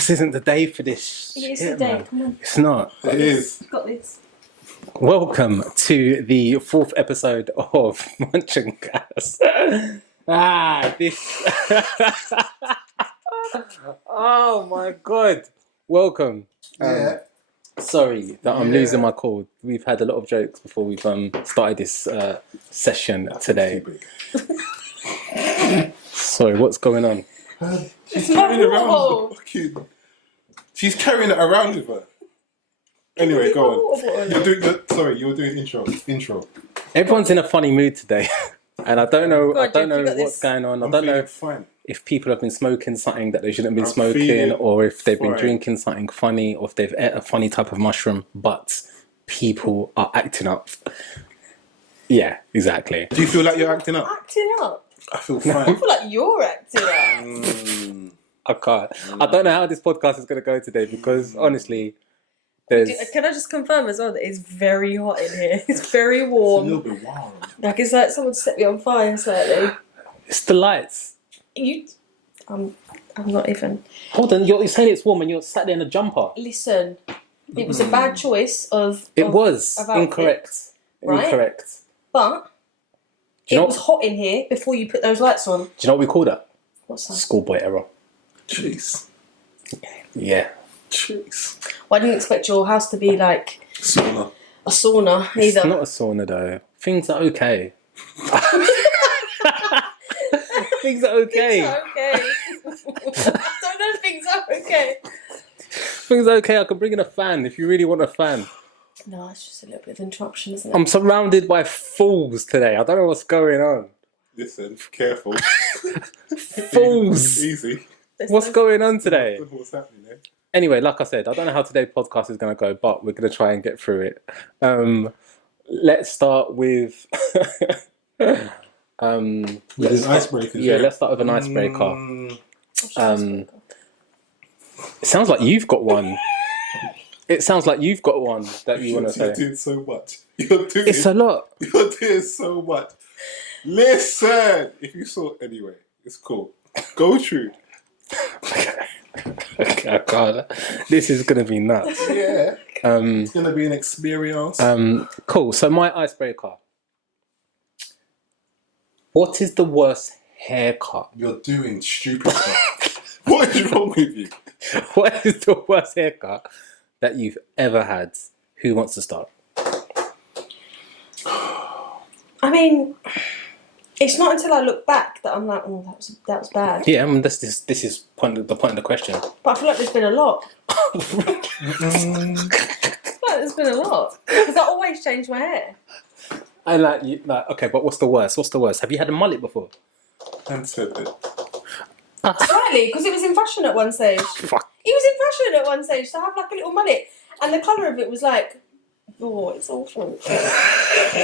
just isn't the day for this. It is shit, the day. man. Come on. It's not. It is. You've got this. Welcome to the 4th episode of Munch and Gas. This. Oh my god. Welcome. Sorry that I'm losing my cold. We've had a lot of jokes before we've started this session today. Sorry, what's going on? She's carrying around the fucking... She's carrying it around with her. Anyway, go on. You're doing intro. Everyone's in a funny mood today, and I don't know what's this. going on. I'm I don't know fine. if people have been smoking something that they shouldn't have been smoking, or if they've been drinking something funny, or if they've ate a funny type of mushroom. But people are acting up. Yeah, exactly. Do you feel like you're acting up? Acting up? I feel fine. I feel like you're acting up. I can't. I don't know how this podcast is going to go today because honestly, there's. Can I just confirm as well that it's very hot in here? It's very warm. It's a little bit warm. Like it's like someone set me on fire slightly. It's the lights. I'm not even. Hold on, you're saying it's warm and you're sat there in a jumper. Listen, it was a bad choice of. It was incorrect. Right? Incorrect. But it was hot in here before you put those lights on. Do you know what we call that? What's that? Schoolboy error. Jeez. Yeah. Jeez. Well, I didn't expect your house to be like Sauna. a sauna either. It's not a sauna though. Things are okay. Things are okay. Things are okay. I don't know if things are okay. Things are okay. I can bring in a fan if you really want a fan. No, it's just a little bit of interruption, isn't it? I'm surrounded by fools today. I don't know what's going on. Listen, careful. Fools. Easy. What's going on today? What's happening there? Anyway, like I said, I don't know how today's podcast is going to go, but we're going to try and get through it. Let's start with... With an icebreaker. Yeah, let's start with an icebreaker. It sounds like you've got one. It sounds like you've got one that you want to say. You're doing so much. It's a lot. You're doing so much. Listen! If you saw... Anyway, it's cool. Go through. Okay, I can't. This is going to be nuts. Yeah. It's going to be an experience. Cool. So my icebreaker. What is the worst haircut? You're doing stupid stuff. What is wrong with you? What is the worst haircut that you've ever had? Who wants to start? I mean, it's not until I look back that I'm like, oh, that was bad. Yeah, I mean, this is the point of the question. But I feel like there's been a lot. I feel like there's been a lot because I always change my hair. I okay, but what's the worst? What's the worst? Have you had a mullet before? And said it. Slightly, because it was in fashion at one stage. Fuck. It was in fashion at one stage to have like a little mullet, and the colour of it was like, oh, it's awful.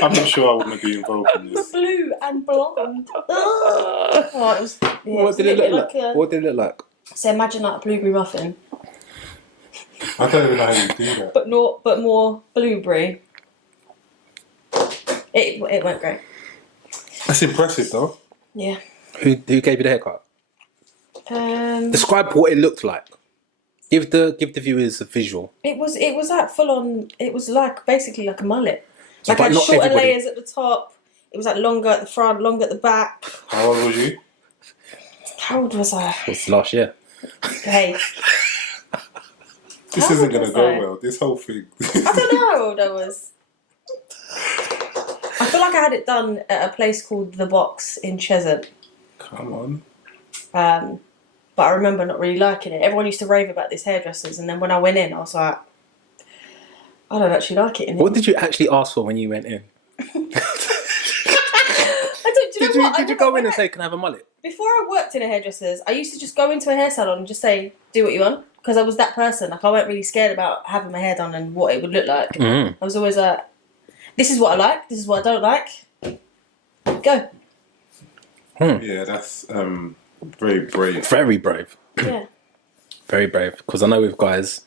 I'm not sure I want to be involved in this. Blue and blonde. Oh, it was. Yeah, What did it look like? What did it look like? So imagine like a blueberry muffin, I don't even know how you do that. but more blueberry. It went great. That's impressive, though. Yeah. Who gave you the haircut? Describe what it looked like. Give the viewers a visual. It was like full on. It was like basically like a mullet. So, like but had not shorter everybody. layers at the top. It was like longer at the front, longer at the back. How old was you? How old was I? It was last year. Hey. This isn't going to go well. This whole thing. I don't know how old I was. I feel like I had it done at a place called The Box in Cheshunt. Come on. But I remember not really liking it. Everyone used to rave about these hairdressers, and then when I went in, I was like, I don't actually like it in here. What did you actually ask for when you went in? Did you go in and say, "Can I have a mullet"? Before I worked in a hairdresser's, I used to just go into a hair salon and just say, "Do what you want," because I was that person. Like I wasn't really scared about having my hair done and what it would look like. Mm. I was always like, "This is what I like. This is what I don't like. Go." Yeah, that's very brave. Very brave. Yeah. Very brave. Because I know with guys,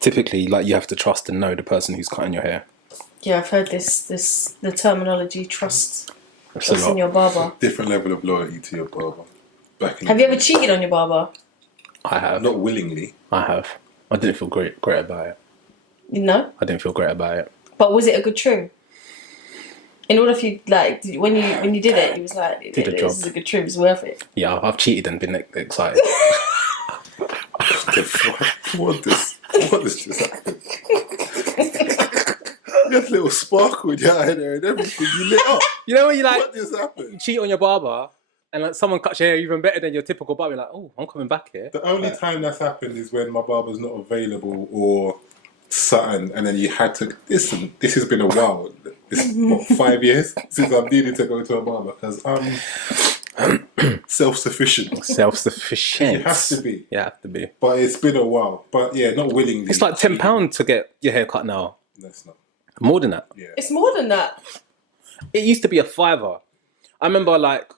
typically, like you have to trust and know the person who's cutting your hair. Yeah, I've heard the terminology trust That's a lot. in your barber. Different level of loyalty to your barber. Have you ever cheated on your barber? I have. Not willingly. I have. I didn't feel great about it. You know? I didn't feel great about it. But was it a good trim? In order for you, like, when you did it, you was like, Did a job. This is a good trim, it's worth it. Yeah, I've cheated and been excited. What does just happen? You had a little sparkle in your eye there and everything. You lit up. You know when you like What just happened? cheat on your barber and like someone cuts your hair even better than your typical barber, you're like, oh, I'm coming back here. The only time that's happened is when my barber's not available or something, and then you had to. Listen, this has been a while. It's what, 5 years since I've needed to go to a barber because I'm self-sufficient. Self-sufficient. You have to be. You have to be. But it's been a while. But yeah, not willingly. It's like £10 to get your hair cut now. No, it's not. More than that. Yeah. It's more than that. It used to be a £5. I remember, like,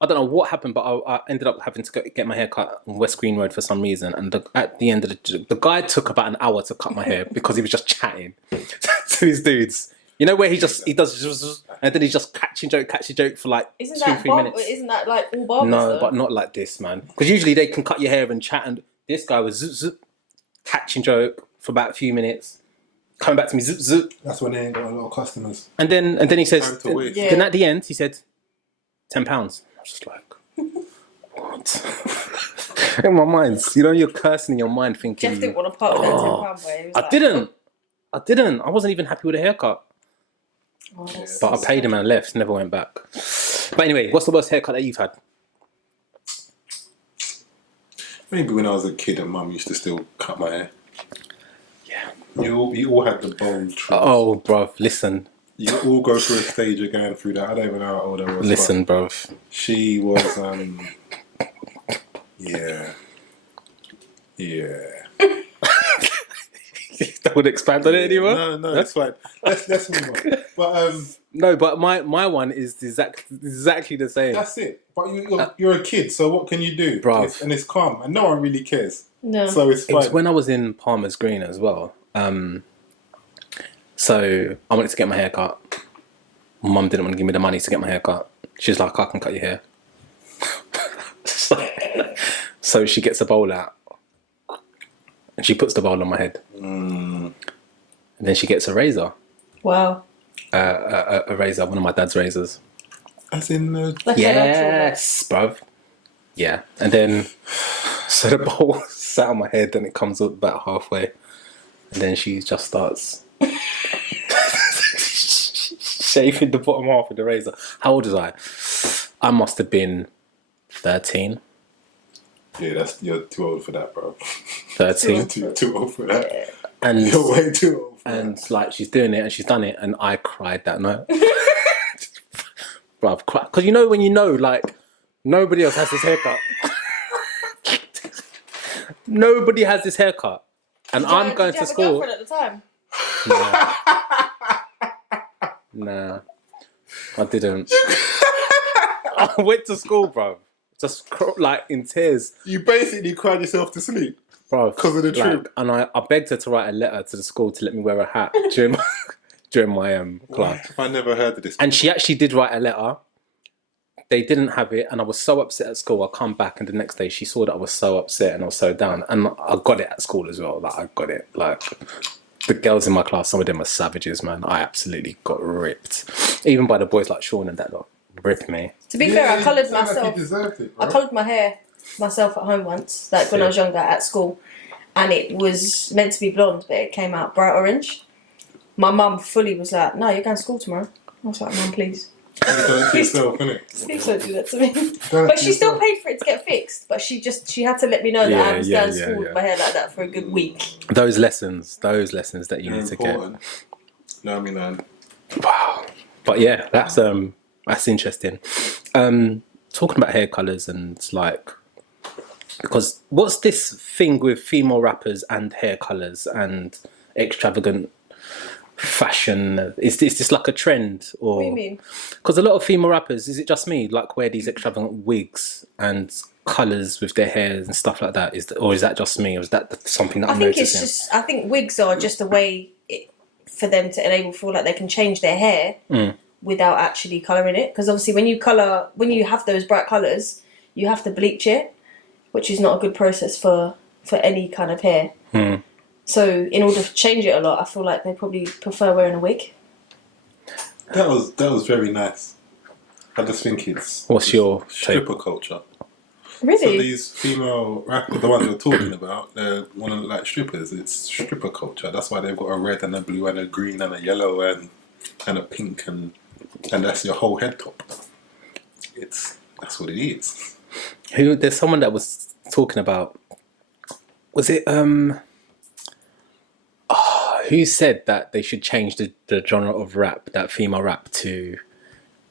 I don't know what happened, but I ended up having to get my hair cut on West Green Road for some reason. And at the end of the guy took about an hour to cut my hair because he was just chatting to his dudes. You know where he does, and then he's just catching joke for like Isn't 2-3 minutes. Isn't that like all barbers? No, though? but not like this, man. Because usually they can cut your hair and chat, and this guy was catching joke for about a few minutes, coming back to me, zip. That's when they ain't got a lot of customers. And then he says, Time to waste. Yeah. then at the end he said, £10. I was just like, what? In my mind, you know, you're cursing in your mind, thinking. Jeff didn't want to part with that £10 way. He was I like, didn't. I wasn't even happy with the haircut. Oh, that's But I so paid him and I left, never went back. But anyway, what's the worst haircut that you've had? Maybe when I was a kid and mum used to still cut my hair. Yeah. You all had the bold trims. Oh, bruv, listen. You all go through a stage of going through that. I don't even know how old I was. Listen, but bruv. she was, yeah. Don't want to expand on it anymore? No, it's fine. Let's move on. But No, but my one is exactly the same. that's it. But you're a kid, so what can you do? Bruv. And it's calm, and no one really cares. No. So it's It fine. was when I was in Palmer's Green as well. So I wanted to get my hair cut. Mum didn't want to give me the money to get my hair cut. She's like, I can cut your hair. So she gets a bowl out. And she puts the bowl on my head. And then she gets a razor. Wow. A razor, one of my dad's razors. As in the... Like Yes, bruv. Yeah. And then, so the bowl sat on my head and it comes up about halfway. And then she just starts shaving the bottom half with the razor. How old was I? I must have been 13. Yeah, you're too old for that, bro. 13. You're too old for that. And You're way too old for and that. like she's doing it and she's done it and I cried that night. Bruv, because you know when you know, like, nobody else has this haircut. Nobody has this haircut. And I'm going to school. Did you have a girlfriend at the time? Nah, I didn't. I went to school, bro. Just like in tears, You basically cried yourself to sleep. bro. 'Cause of the trim. And I begged her to write a letter to the school to let me wear a hat during my class. I never heard of this. And she actually did write a letter. They didn't have it, and I was so upset at school. I come back, and the next day she saw that I was so upset and I was so down. And I got it at school as well. Like I got it. Like the girls in my class, some of them are savages, man. I absolutely got ripped, even by the boys like Sean and that lot. Ripped me. To be fair, I coloured sound like myself. you deserved it, bro. I coloured my hair myself at home once, like when I was younger at school, and it was meant to be blonde, but it came out bright orange. My mum fully was like, "No, you're going to school tomorrow." I was like, "Mum, please." You've done it to yourself, innit? Please don't do that to me. Done it But to she still yourself. paid for it to get fixed. But she had to let me know that I was going to school with yeah. my hair like that for a good week. Those lessons that you They're need to important. No, I mean, get. Wow. But yeah, that's interesting. Talking about hair colours and like, because what's this thing with female rappers and hair colours and extravagant fashion? Is this like a trend, or What do you mean? because a lot of female rappers, is it just me, like wear these extravagant wigs and colours with their hair and stuff like that? Or is that just me, or is that something that I'm noticing? I think wigs are just a way for them to enable feel like they can change their hair without actually colouring it. Because obviously when you have those bright colours, you have to bleach it, which is not a good process for for any kind of hair. So in order to change it a lot, I feel like they probably prefer wearing a wig. That was very nice. I just think it's your stripper culture. Really? So these female rappers, the ones you're talking about, they want to look like strippers. It's stripper culture. That's why they've got a red and a blue and a green and a yellow and a pink and that's your whole head top. That's what it is. There's someone that was talking about. Was it who said that they should change the genre of rap, that female rap, to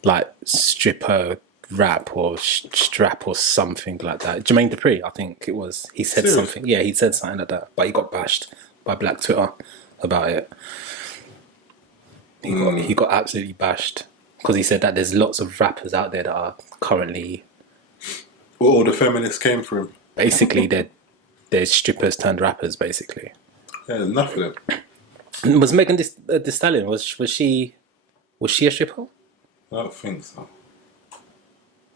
like stripper rap or strap or something like that? Jermaine Dupri, I think it was. He said something. Yeah, he said something like that. But he got bashed by Black Twitter about it. He got absolutely bashed because he said that there's lots of rappers out there that are currently. Well, all the feminists came from. Basically, they're strippers turned rappers. Basically. Yeah, there's enough of them. Was Megan Thee Stallion? Was she a stripper? I don't think so.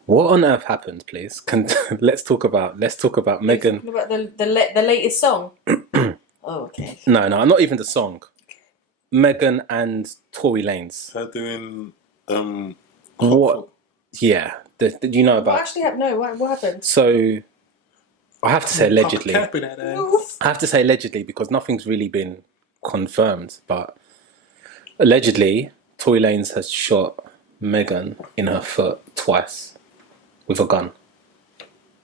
What on earth happened, please? Let's talk about Megan. What about the latest song? Oh, okay. No, not even the song. Megan and Tory Lanez. Her doing what? Yeah, did you know about? What actually happened? No, what happened? So, I have to say allegedly. No. I have to say allegedly because nothing's really been confirmed, but allegedly Tory Lanez has shot Megan in her foot twice with a gun,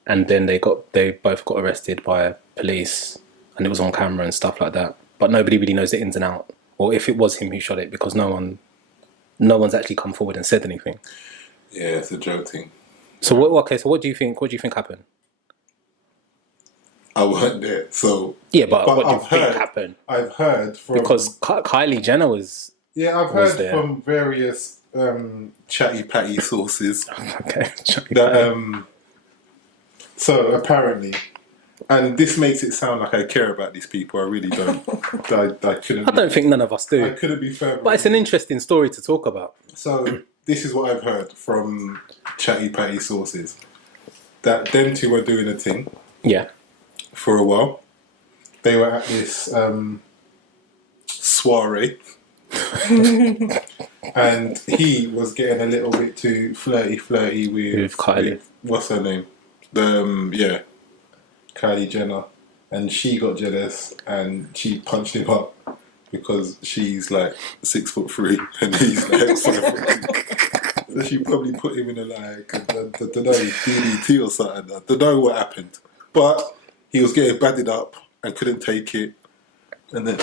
and then they both got arrested by police, and it was on camera and stuff like that. But nobody really knows the ins and out, or if it was him who shot it, because no one's actually come forward and said anything. Yeah, it's a joke thing. So what? Okay, so what do you think happened? I wasn't there, so yeah. But what do you think happened? I've heard from because Kylie Jenner was. Yeah, I've heard from various chatty patty sources. Okay. That so apparently, and this makes it sound like I care about these people. I really don't. I couldn't. I don't think none of us do. I couldn't be further. But it's an interesting story to talk about. So this is what I've heard from chatty patty sources, that them two were doing a thing. Yeah. For a while, they were at this soiree, and he was getting a little bit too flirty with Kylie. With, what's her name? Kylie Jenner, and she got jealous and she punched him up because she's like 6'3" and he's like 5'2". So she probably put him in a like I don't know DDT or something. I don't know what happened, but he was getting banded up and couldn't take it, and then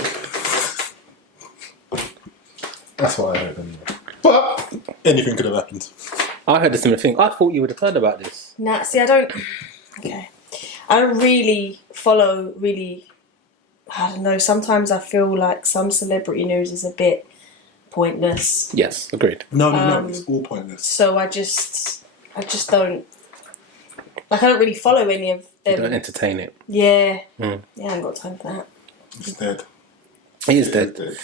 that's what I heard anyway. But anything could have happened. I heard a similar thing. I thought you would have heard about this. Nah, see, I don't. Okay, I don't really follow. I don't know. Sometimes I feel like some celebrity news is a bit pointless. Yes, agreed. No, it's all pointless. So I just don't. Like, I don't really follow any of them. You don't entertain it. Yeah. Yeah, I ain't got time for that. It's dead. It is dead.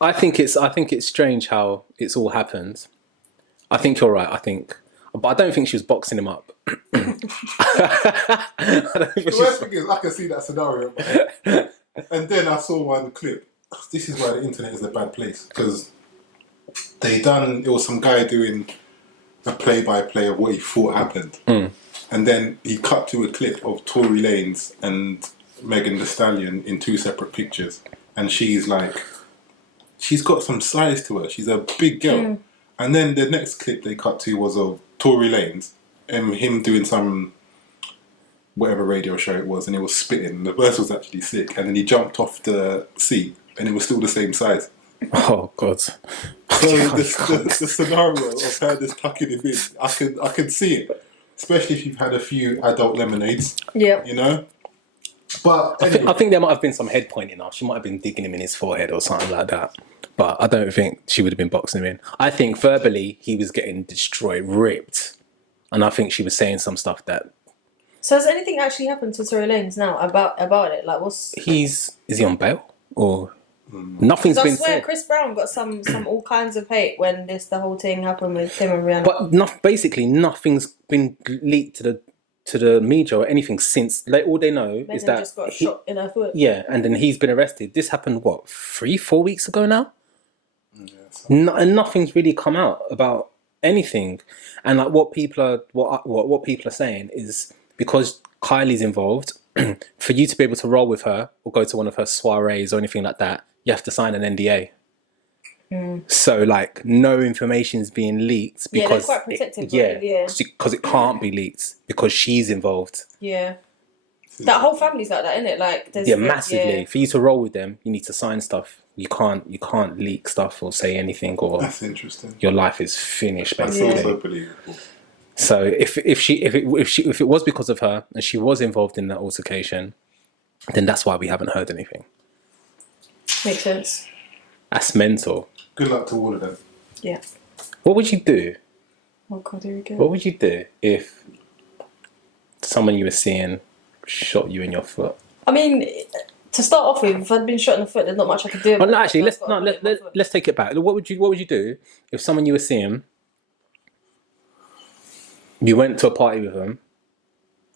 I think it's strange how it's all happened. I think you're right. But I don't think she was boxing him up. The worst thing is, I can see that scenario. And then I saw one clip. This is why the internet is a bad place, because it was some guy doing a play-by-play of what he thought happened. And then he cut to a clip of Tory Lanez and Megan Thee Stallion in two separate pictures. And she's got some size to her. She's a big girl. And then the next clip they cut to was of Tory Lanez and him doing some whatever radio show it was, and he was spitting. The verse was actually sick. And then he jumped off the seat and it was still the same size. Oh God! So the scenario of her just tucking him in, I can see it, especially if you've had a few adult lemonades. Yeah, you know. But anyway. I think there might have been some head pointing off. She might have been digging him in his forehead or something like that. But I don't think she would have been boxing him in. I think verbally he was getting destroyed, ripped, and I think she was saying some stuff that. So has anything actually happened to Tory Lanez now about it? Like, is he on bail or? Nothing's been said. I swear Chris Brown got some all kinds of hate when the whole thing happened with him and Rihanna. But basically nothing's been leaked to to the media or anything since. Like, all they know Megan is that just got shot in her foot. Yeah, and then he's been arrested. This happened, what, 3-4 weeks ago now? And nothing's really come out about anything. And like what people are saying is, because Kylie's involved, for you to be able to roll with her or go to one of her soirees or anything like that, you have to sign an NDA. So like no information's being leaked because they're quite protective. Because it can't be leaked because she's involved. Yeah. That whole family's like that, isn't it? Like, massively. For you to roll with them, you need to sign stuff. You can't leak stuff or say anything, or that's interesting. Your life is finished, basically. That's also believable. So if it was because of her and she was involved in that altercation, then that's why we haven't heard anything. Makes sense. That's mental. Good luck to all of them. Yeah. What would you do? Oh God, here we go. What would you do if someone you were seeing shot you in your foot? I mean, to start off with, if I'd been shot in the foot, there's not much I could do. No, actually, let's take it back. What would you do if someone you were seeing, you went to a party with them,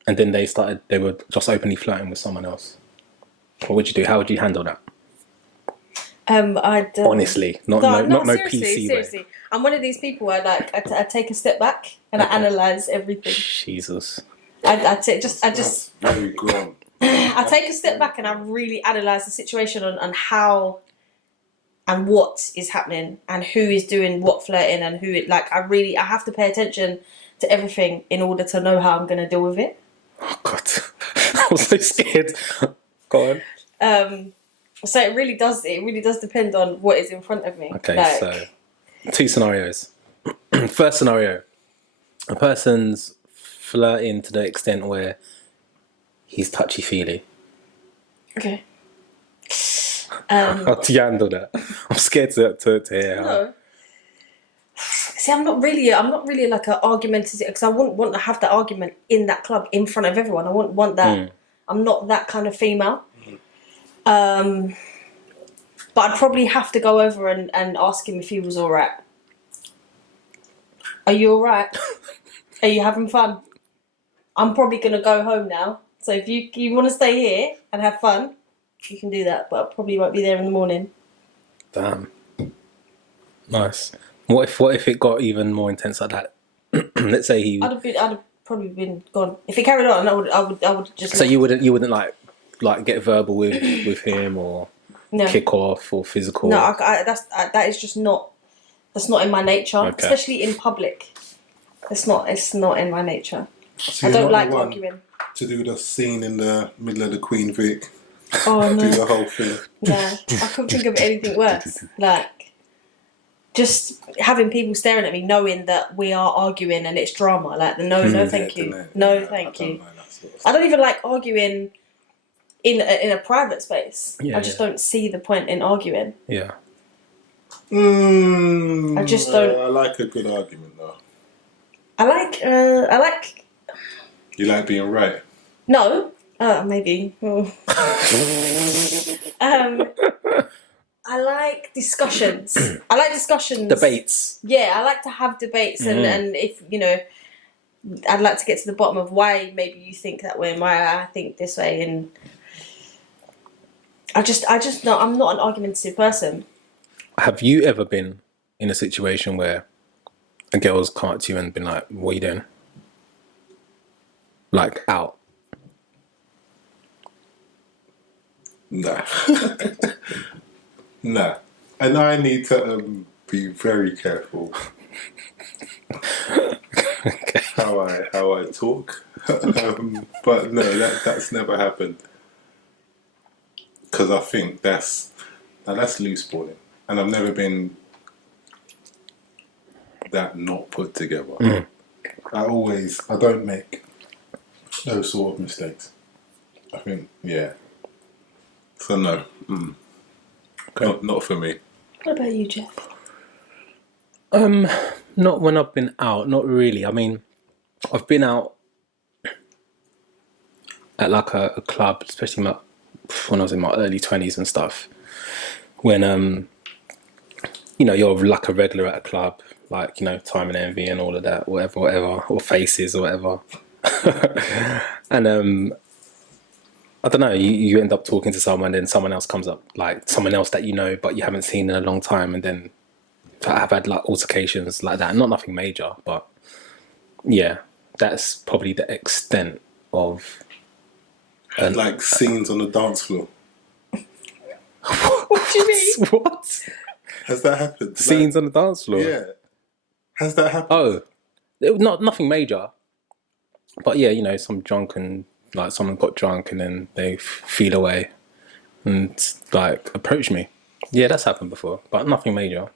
and then they were just openly flirting with someone else? What would you do? How would you handle that? I'd honestly, not PC seriously. way. I'm one of these people. I take a step back and I analyze everything. Jesus. I very grown. I take a step back and I really analyse the situation on how and what is happening and who is doing what flirting and who it, like, I have to pay attention to everything in order to know how I'm going to deal with it. Oh God, I was so scared. Go on. So it really does depend on what is in front of me. Okay, so 2 scenarios. First scenario, a person's flirting to the extent where he's touchy-feely. Okay. How do you handle that? I'm scared to hear how. No. See, I'm not really like an argumentative, because I wouldn't want to have that argument in that club in front of everyone. I wouldn't want that. I'm not that kind of female. But I'd probably have to go over and ask him if he was all right. Are you all right? Are you having fun? I'm probably going to go home now. So if you want to stay here and have fun, you can do that. But I probably won't be there in the morning. Damn. Nice. What if it got even more intense like that? Let's say he. I'd have probably been gone. If it carried on, I would just. So you wouldn't like get verbal with him or kick off or physical. No, that is just not. That's not in my nature, especially in public. It's not in my nature. So I don't like arguing. To do the scene in the middle of the Queen Vic. Oh no! Do the whole thing. No, I couldn't think of anything worse. Like, just having people staring at me, knowing that we are arguing and it's drama. Like, no, thank you. No, thank you. I don't even like arguing in a private space. I just don't see the point in arguing. Yeah. I just don't. I like a good argument though. I like. You like being right? No, maybe. I like discussions. Debates. Yeah, I like to have debates, and if I'd like to get to the bottom of why maybe you think that way and why I think this way, and I just know I'm not an argumentative person. Have you ever been in a situation where a girl's come up to you and been like, "What are you doing?" Like, out? Nah. Nah. And I need to be very careful how I talk. But no, that's never happened. Because I think that's loose balling. And I've never been that not put together. I don't make those sort of mistakes. I think, yeah. So no. Not for me. What about you, Jeff? Not when I've been out, not really. I mean, I've been out at like a club, especially when I was in my early 20s and stuff, when you're like a regular at a club, like, Time and Envy and all of that, whatever, or Faces or whatever. And I don't know, you end up talking to someone, then someone else comes up, like someone else that you know but you haven't seen in a long time, and then I've had like altercations like that. Not nothing major, but yeah, that's probably the extent of like scenes on the dance floor. What do you mean? What? Has that happened? Scenes on the dance floor? Yeah. Has that happened? Oh, nothing major, but yeah, you know, some drunken, like someone got drunk and then they feel away and like approach me. Yeah, that's happened before, but nothing major.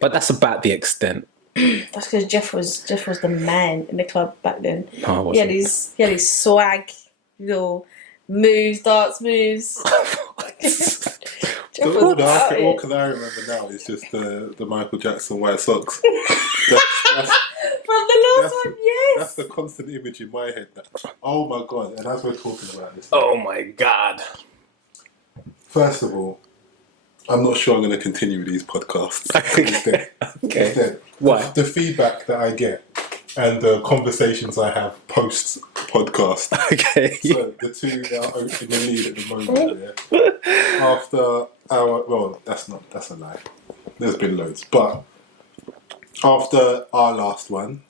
But that's about the extent. That's because Jeff was the man in the club back then. Oh, He had his swag, little moves, dance moves. Jeff was All about it. can I remember now is just the Michael Jackson white socks. From the last one, yes. That's the constant image in my head. Oh my God. And as we're talking about this, Oh my God. first of all, I'm not sure I'm going to continue with these podcasts. Okay. Instead, Why? the feedback that I get and the conversations I have post podcast. Okay. So the two that are in the lead at the moment. Yeah. After well, that's a lie. There's been loads, but after our last one,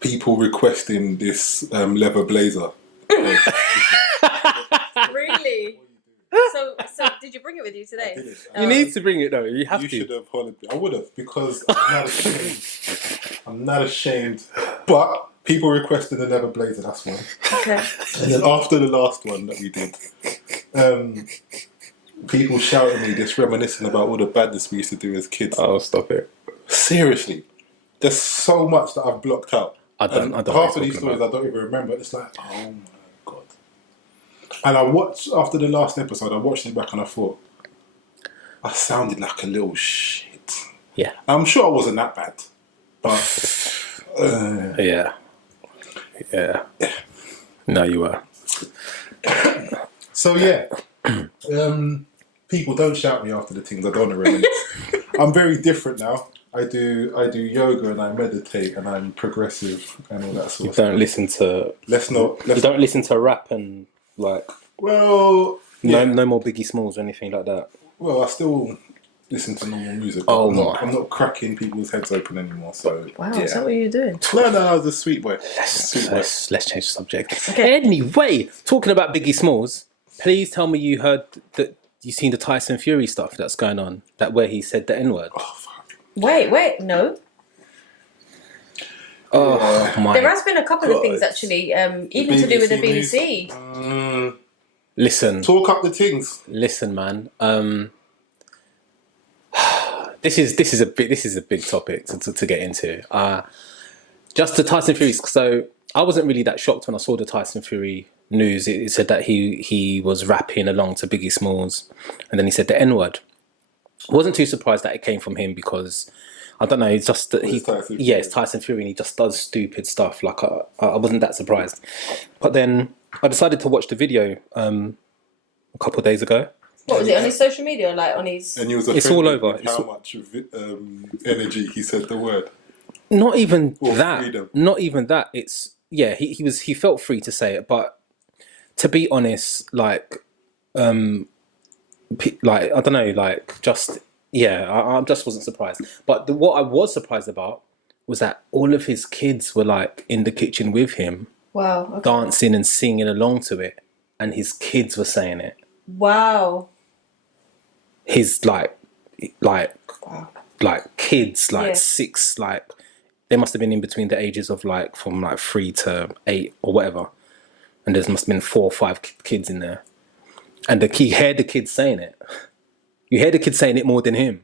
people requesting this leather blazer. Really? So did you bring it with you today? I didn't. You need to bring it though. You have You to. should have hollered. I would have, because I'm not ashamed. But people requested the leather blazer. That's one. Okay. And then after the last one that we did, people shouted me this, reminiscing about all the badness we used to do as kids. Oh, stop it. Seriously, there's so much that I've blocked out. I don't know Half what of you're these talking stories about. I don't even remember. It's like, oh my God. And I watched, after the last episode, I watched it back and I thought, I sounded like a little shit. Yeah. I'm sure I wasn't that bad. But Yeah. Yeah. No, you were. so yeah. People don't shout me after the things. I don't want to reminisce. I'm very different now. I do yoga and I meditate and I'm progressive and all that sort of stuff. Don't listen to. You don't listen to rap and like. Well, yeah. No more Biggie Smalls or anything like that. Well, I still listen to normal music. Oh, I'm not cracking people's heads open anymore. So Wow, yeah. is that what you're doing? No, I was a sweet boy. Let's change the subject. Okay. Anyway, talking about Biggie Smalls, please tell me you heard that you seen the Tyson Fury stuff that's going on. That where he said the N-word. Oh, fuck. Wait, no. Oh my! There has been a couple of God. things actually, even to do with the BBC BBC. Listen, Talk up the things. listen, man. This is a big topic to get into. Just the Tyson Fury. So I wasn't really that shocked when I saw the Tyson Fury news. It said that he was rapping along to Biggie Smalls, and then he said the N-word. I wasn't too surprised that it came from him because I don't know. It's just that it's Tyson Fury, and he just does stupid stuff. Like I wasn't that surprised, but then I decided to watch the video a couple of days ago. What was it on his social media, like on his? And he was It's all offended over. with how much energy he said the word. Not even Or that. freedom. Not even that. It's he felt free to say it, but to be honest, like I don't know, like just I just wasn't surprised. But what I was surprised about was that all of his kids were like in the kitchen with him, Wow. Okay. dancing and singing along to it, and his kids were saying it. Wow. His like Wow. kids, like Yeah. 6, like they must have been in between the ages of like from like 3 to 8 or whatever, and there must have been 4 or 5 kids in there, and he heard the kids saying it. You hear the kids saying it more than him.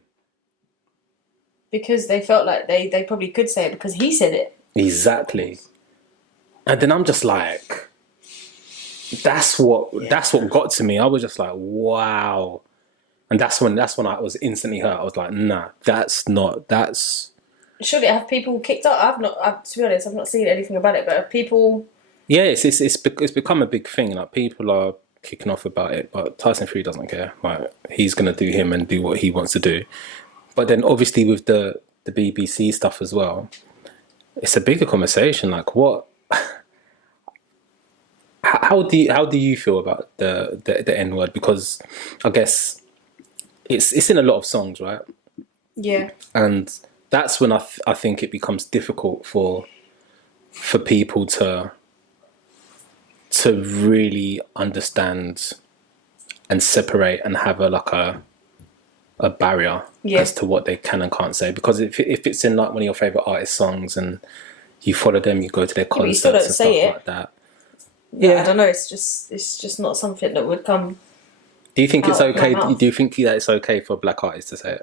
Because they felt like they probably could say it because he said it. Exactly. And then I'm just like, that's what got to me. I was just like, wow. And that's when I was instantly hurt. I was like, nah, that's. Should it have people kicked out? To be honest, I've not seen anything about it. But have people? Yeah, it's become a big thing. Like people are kicking off about it, but Tyson Fury doesn't care. Like he's gonna do him and do what he wants to do. But then obviously with the BBC stuff as well, it's a bigger conversation. Like what how do you feel about the N word? Because I guess it's in a lot of songs, right? Yeah. And that's when I think it becomes difficult for people to really understand and separate and have a barrier as to what they can and can't say. Because if it's in like one of your favorite artist songs and you follow them, you go to their concerts and stuff like that. Yeah, I don't know. It's just not something that would come. Do you think it's okay? Do you think that it's okay for a black artist to say it?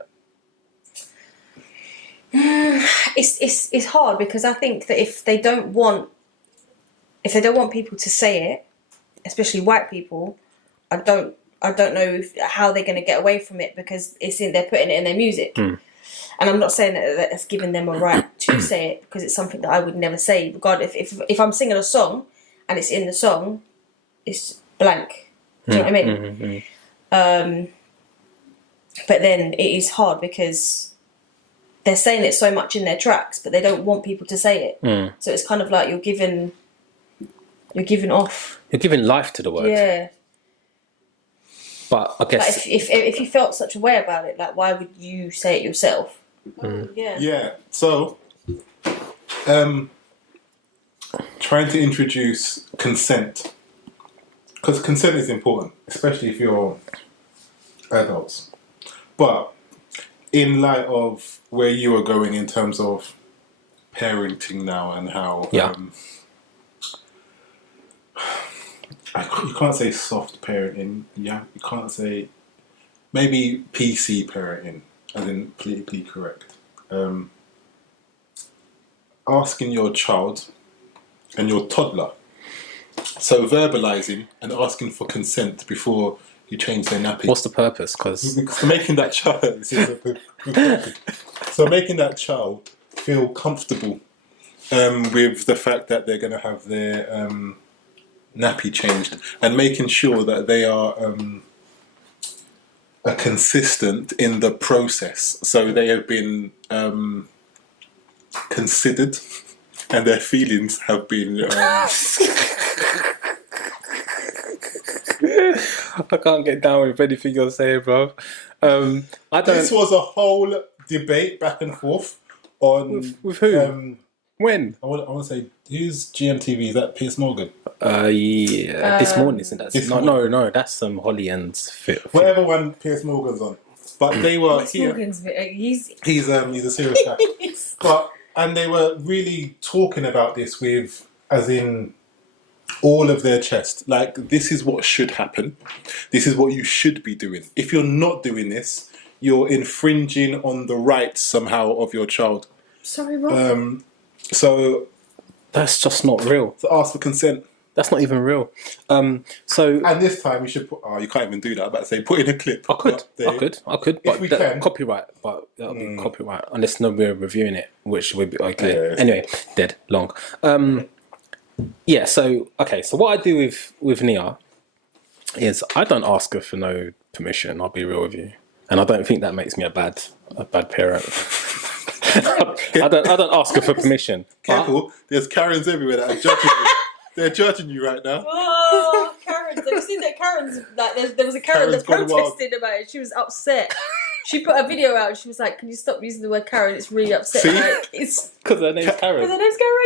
It's hard because I think that if they don't want people to say it, especially white people, I don't know how they're going to get away from it because they're putting it in their music. And I'm not saying that that's giving them a right to say it because it's something that I would never say. Regardless, if I'm singing a song and it's in the song, it's blank. Do you know what I mean? But then it is hard because they're saying it so much in their tracks, but they don't want people to say it. So it's kind of like you're giving life to the word. Yeah. But I guess like if you felt such a way about it, like why would you say it yourself? Yeah. So, trying to introduce consent, because consent is important, especially if you're adults. But in light of where you are going in terms of parenting now and how you can't say soft parenting. Yeah, you can't say maybe PC parenting, as in politically correct. Asking your child and your toddler, so verbalizing and asking for consent before you change their nappy. What's the purpose? Because making that child, so making that child feel comfortable with the fact that they're going to have their nappy changed, and making sure that they are consistent in the process. So they have been considered, and their feelings have been. I can't get down with anything you're saying, bro. This was a whole debate back and forth on with who? When? I want to say, who's GMTV? Is that Piers Morgan? This morning, isn't that? No, that's Holly and Fit. Whatever one Piers Morgan's on, but they were here. He's a serious guy. And they were really talking about this with, as in, all of their chest. Like, this is what should happen. This is what you should be doing. If you're not doing this, you're infringing on the rights somehow of your child. Sorry, Rob. So that's just not real. To ask for consent. That's not even real. And this time you should put. Oh, you can't even do that. I'm about to say, put in a clip. I could. But we can. Copyright. But that'll be copyright unless we're reviewing it, which would be okay. Yeah. Anyway, dead long. Yeah. So what I do with Nia is I don't ask her for no permission. I'll be real with you, and I don't think that makes me a bad parent. I don't ask her for permission. Careful, there's Karens everywhere that are judging you. They're judging you right now. Oh, Karens! Have you seen that Karens? Like, there was a Karen that protested about it. She was upset. She put a video out and she was like, "Can you stop using the word Karen? It's really upsetting." Like, it's because her name's Karen.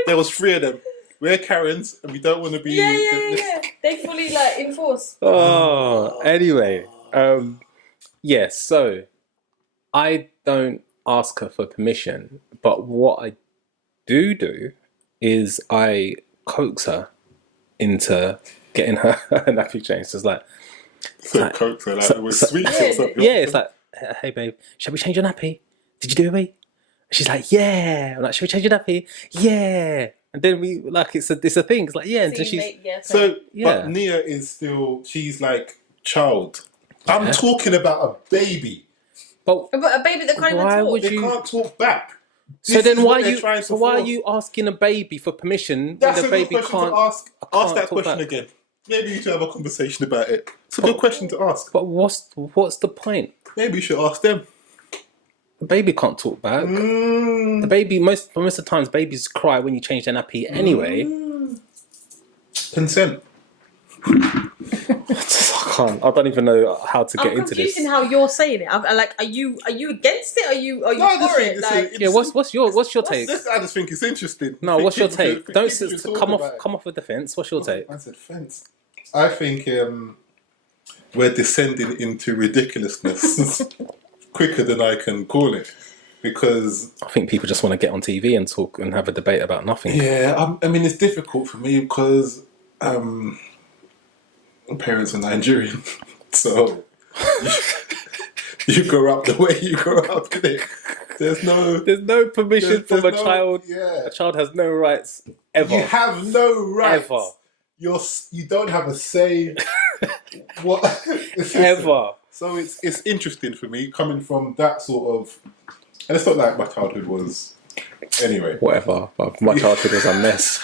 There was 3 of them. We're Karens and we don't want to be. Yeah. They fully enforce. Oh, anyway, yeah. So I don't ask her for permission, but what I do is I coax her into getting her nappy changed. It's like coax her with sweets or something. Yeah, it's like, hey babe, shall we change your nappy? Did you do it, mate? She's like, yeah. I'm like, shall we change your nappy? Yeah. And then we it's a thing. It's like, yeah. Until she's But Nia is still, she's like child. I'm talking about a baby. But a baby that can't even talk. They can't talk back. So then why are you asking a baby for permission when the baby can't ask that question again? Maybe you should have a conversation about it. It's a good question to ask. But what's the point? Maybe you should ask them. The baby can't talk back. The baby, most of the times, babies cry when you change their nappy anyway. Consent. I don't even know how to get into this. I'm confused in how you're saying it. Are you against it? Are you for it? Yeah, what's your take? I just think it's interesting. No, what's your take? Don't come off with defence. What's your take? I said fence. I think we're descending into ridiculousness quicker than I can call it, because I think people just want to get on TV and talk and have a debate about nothing. Yeah, I mean, it's difficult for me because my parents are Nigerian, so you grow up the way you grow up today. There's no permission from a child. Yeah. A child has no rights ever. You have no rights. Ever. You don't have a say. What? Ever. So it's interesting for me coming from that sort of, and it's not like my childhood was. Anyway, whatever. But my childhood was a mess.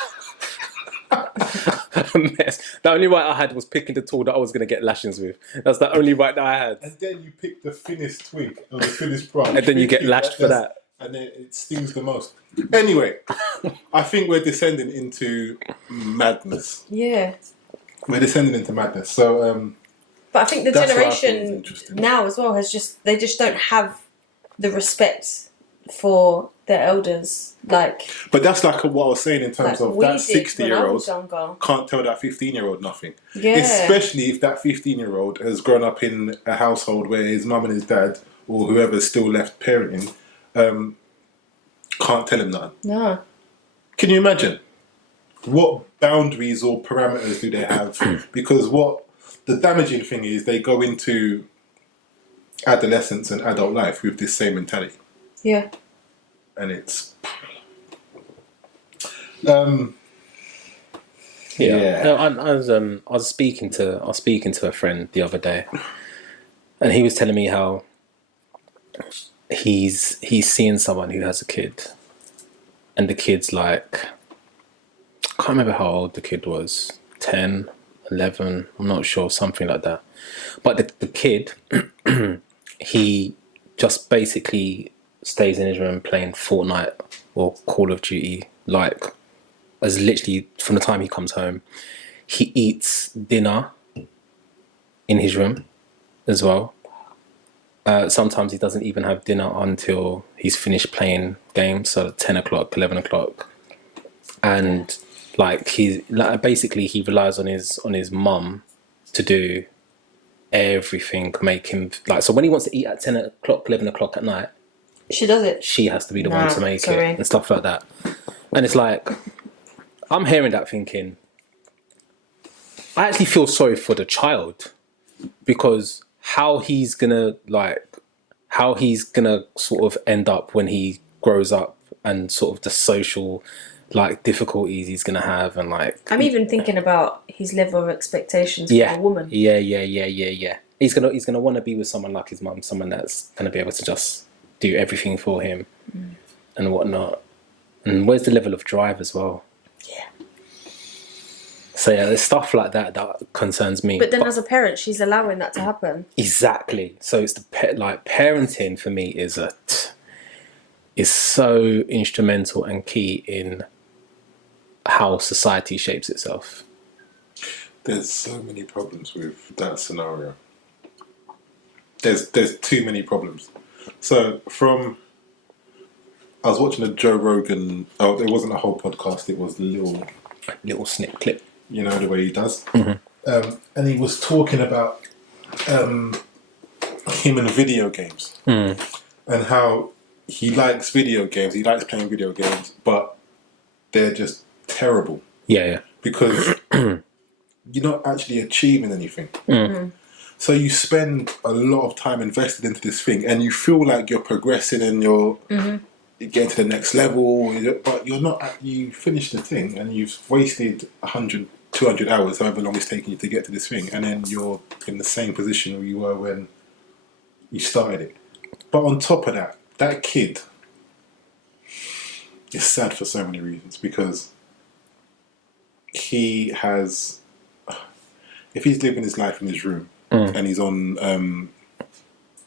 A mess. The only right I had was picking the tool that I was going to get lashings with. That's the only right that I had. And then you pick the thinnest twig or the thinnest branch, and then you get lashed for that. And then it stings the most. Anyway, I think we're descending into madness. Yeah. We're descending into madness. So, but I think the generation now as well they just don't have the respect for their elders. But that's like what I was saying in terms of that 60-year-old can't tell that 15-year-old nothing. Yeah. Especially if that 15-year-old has grown up in a household where his mum and his dad or whoever's still left parenting can't tell him nothing. No. Can you imagine? What boundaries or parameters do they have? Because the damaging thing is they go into adolescence and adult life with this same mentality. Yeah. And it's... No, I was speaking to a friend the other day, and he was telling me how he's seeing someone who has a kid, and the kid's like, I can't remember how old the kid was, 10, 11, I'm not sure, something like that. But the kid, he just basically stays in his room playing Fortnite or Call of Duty, as literally from the time he comes home. He eats dinner in his room as well. Sometimes he doesn't even have dinner until he's finished playing games, so 10 o'clock, 11 o'clock. And basically he relies on his mum to do everything, make him so when he wants to eat at 10 o'clock, 11 o'clock at night, she does it. She has to be the one to make it and stuff like that. And it's I'm hearing that thinking, I actually feel sorry for the child, because how he's gonna sort of end up when he grows up, and sort of the social difficulties he's gonna have, and I'm even thinking about his level of expectations for a woman. Yeah. He's gonna want to be with someone like his mum, someone that's gonna be able to just do everything for him and whatnot. And where's the level of drive as well? Yeah. So yeah, there's stuff like that concerns me. But then as a parent, she's allowing that to happen. Exactly. So it's parenting for me is so instrumental and key in how society shapes itself. There's so many problems with that scenario. There's too many problems. So I was watching a Joe Rogan. Oh, it wasn't a whole podcast. It was a little snip clip. You know the way he does. Mm-hmm. And he was talking about him and video games and how he likes video games. He likes playing video games, but they're just terrible. Yeah. Because you're not actually achieving anything. Mm. So you spend a lot of time invested into this thing, and you feel like you're progressing and you're getting to the next level, but you're not. You finish the thing and you've wasted 100, 200 hours, however long it's taking you to get to this thing, and then you're in the same position where you were when you started it. But on top of that, that kid is sad for so many reasons, because he has, if he's living his life in his room and he's on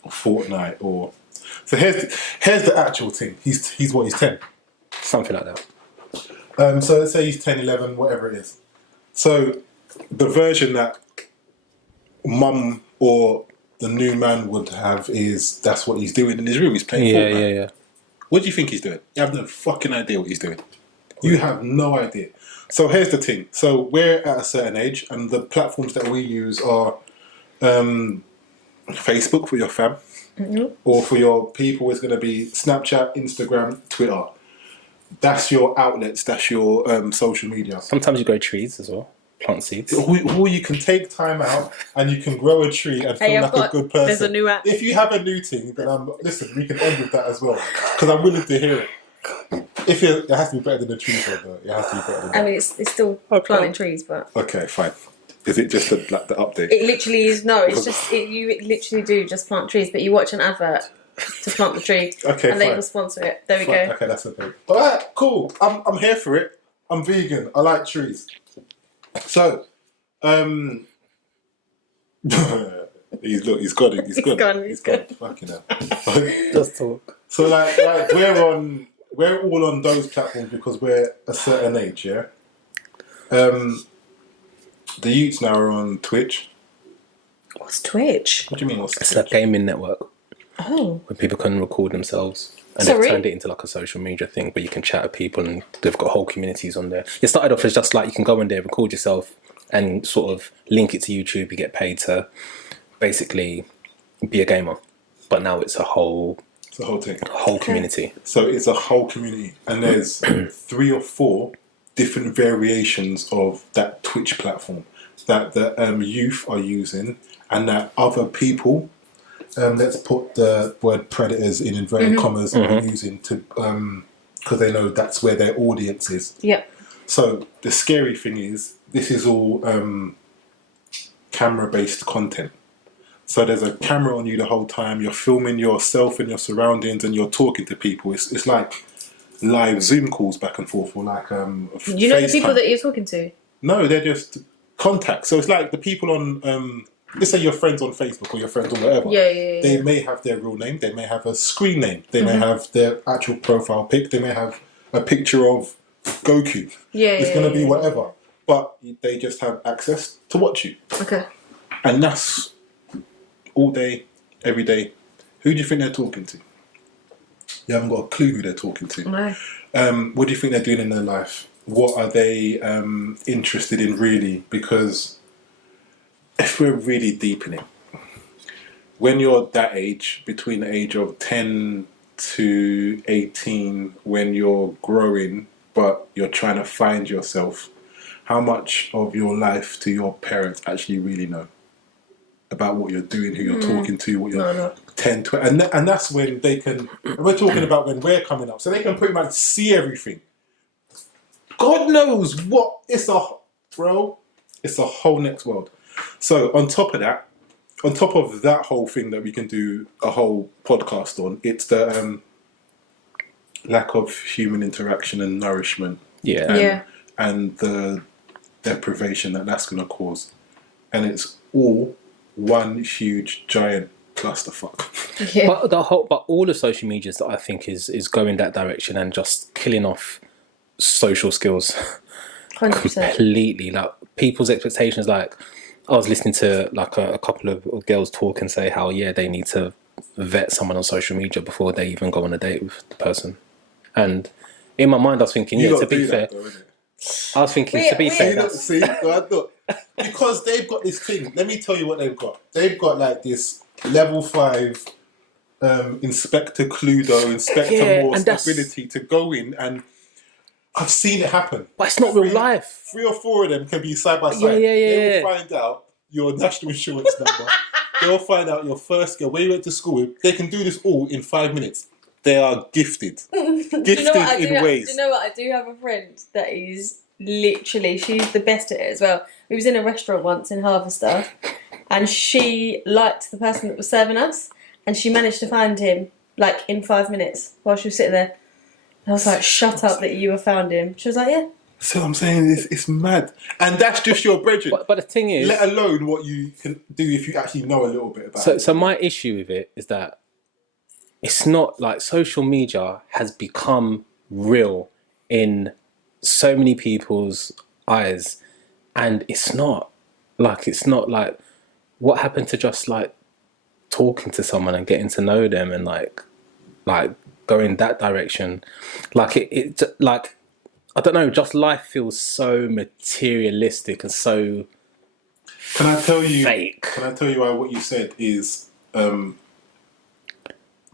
Fortnite or, so here's the actual thing. He's 10, something like that. So let's say he's 10, 11, whatever it is. So the version that mum or the new man would have is that's what he's doing in his room. He's playing Fortnite. Yeah. What do you think he's doing? You have no fucking idea what he's doing. You have no idea. So here's the thing. So we're at a certain age, and the platforms that we use are Facebook for your fam, or for your people is going to be Snapchat, Instagram, Twitter. That's your outlets. That's your social media. Sometimes you grow trees as well. Plant seeds. Or you can take time out and you can grow a tree and feel like a good person. There's a new app. If you have a new thing, then listen, we can end with that as well. Because I'm willing to hear it. It has to be better than the trees one, though. It has to be better than that. I mean, it's still planting trees, but... Okay, fine. Is it just the update? It literally is, no, it's just, you literally do just plant trees, but you watch an advert to plant the tree, okay, and they will sponsor it. There we go. Okay, that's okay. Alright, cool. I'm here for it. I'm vegan. I like trees. So, he's got it. He's gone. Fucking hell. Just talk. So like we're all on those platforms because we're a certain age, yeah. The youths now are on Twitch. What's Twitch? What do you mean? What's It's Twitch? a gaming network. Oh. Where people can record themselves. And Sorry? they've turned it into like a social media thing where you can chat with people and they've got whole communities on there. It started off as just like you can go in there, record yourself and sort of link it to YouTube. You get paid to basically be a gamer. But now it's a whole thing. whole community. So it's a whole community. And there's 3 or 4 different variations of that Twitch platform that the youth are using and that other people... let's put the word predators in inverted commas are using to because they know that's where their audience is. Yep. So the scary thing is this is all camera-based content. So there's a camera on you the whole time. You're filming yourself and your surroundings, and you're talking to people. It's like live Zoom calls back and forth, or like You know the people that you're talking to? No, they're just contacts. So it's like the people on. Let's say your friends on Facebook or your friends on whatever. Yeah. They may have their real name. They may have a screen name. They may have their actual profile pic. They may have a picture of Goku. It's going to be whatever. But they just have access to watch you. Okay. And that's all day, every day. Who do you think they're talking to? You haven't got a clue who they're talking to. No. What do you think they're doing in their life? What are they interested in really? Because... if we're really deep in it, when you're that age, between the age of 10 to 18, when you're growing, but you're trying to find yourself, how much of your life do your parents actually really know about what you're doing, who you're talking to, what you're 10, 20, and that's when they can, we're talking about when we're coming up, so they can pretty much see everything. God knows what, it's a whole next world. So on top of that whole thing that we can do a whole podcast on, it's the lack of human interaction and nourishment. And the deprivation that's going to cause. And it's all one huge giant clusterfuck. Yeah. But all the social medias that I think is going that direction and just killing off social skills 100%. completely. Like people's expectations, like I was listening to like a couple of girls talk and say how they need to vet someone on social media before they even go on a date with the person. And in my mind I was thinking, to be fair, because they've got this thing. Let me tell you what they've got. They've got like this level 5 Inspector Cluedo, Inspector Morse ability to go in, and I've seen it happen. But it's not real life. 3 or 4 of them can be side by side. They will find out your national insurance number. They'll find out your first girl, where you went to school with. They can do this all in 5 minutes. They are gifted. Gifted in ways. Do you know what? I do have a friend that is literally, she's the best at it as well. We was in a restaurant once in Harvester, and she liked the person that was serving us, and she managed to find him like in 5 minutes while she was sitting there. And I was like, shut up that you have found him. She was like, yeah. So I'm saying it's mad. And that's just your brethren. But the thing is... let alone what you can do if you actually know a little bit about it. So my issue with it is that it's not like social media has become real in so many people's eyes And it's not like what happened to just like talking to someone and getting to know them and like going that direction. Like it like, I don't know, just life feels so materialistic and so Can I tell you fake. Can I tell you why what you said is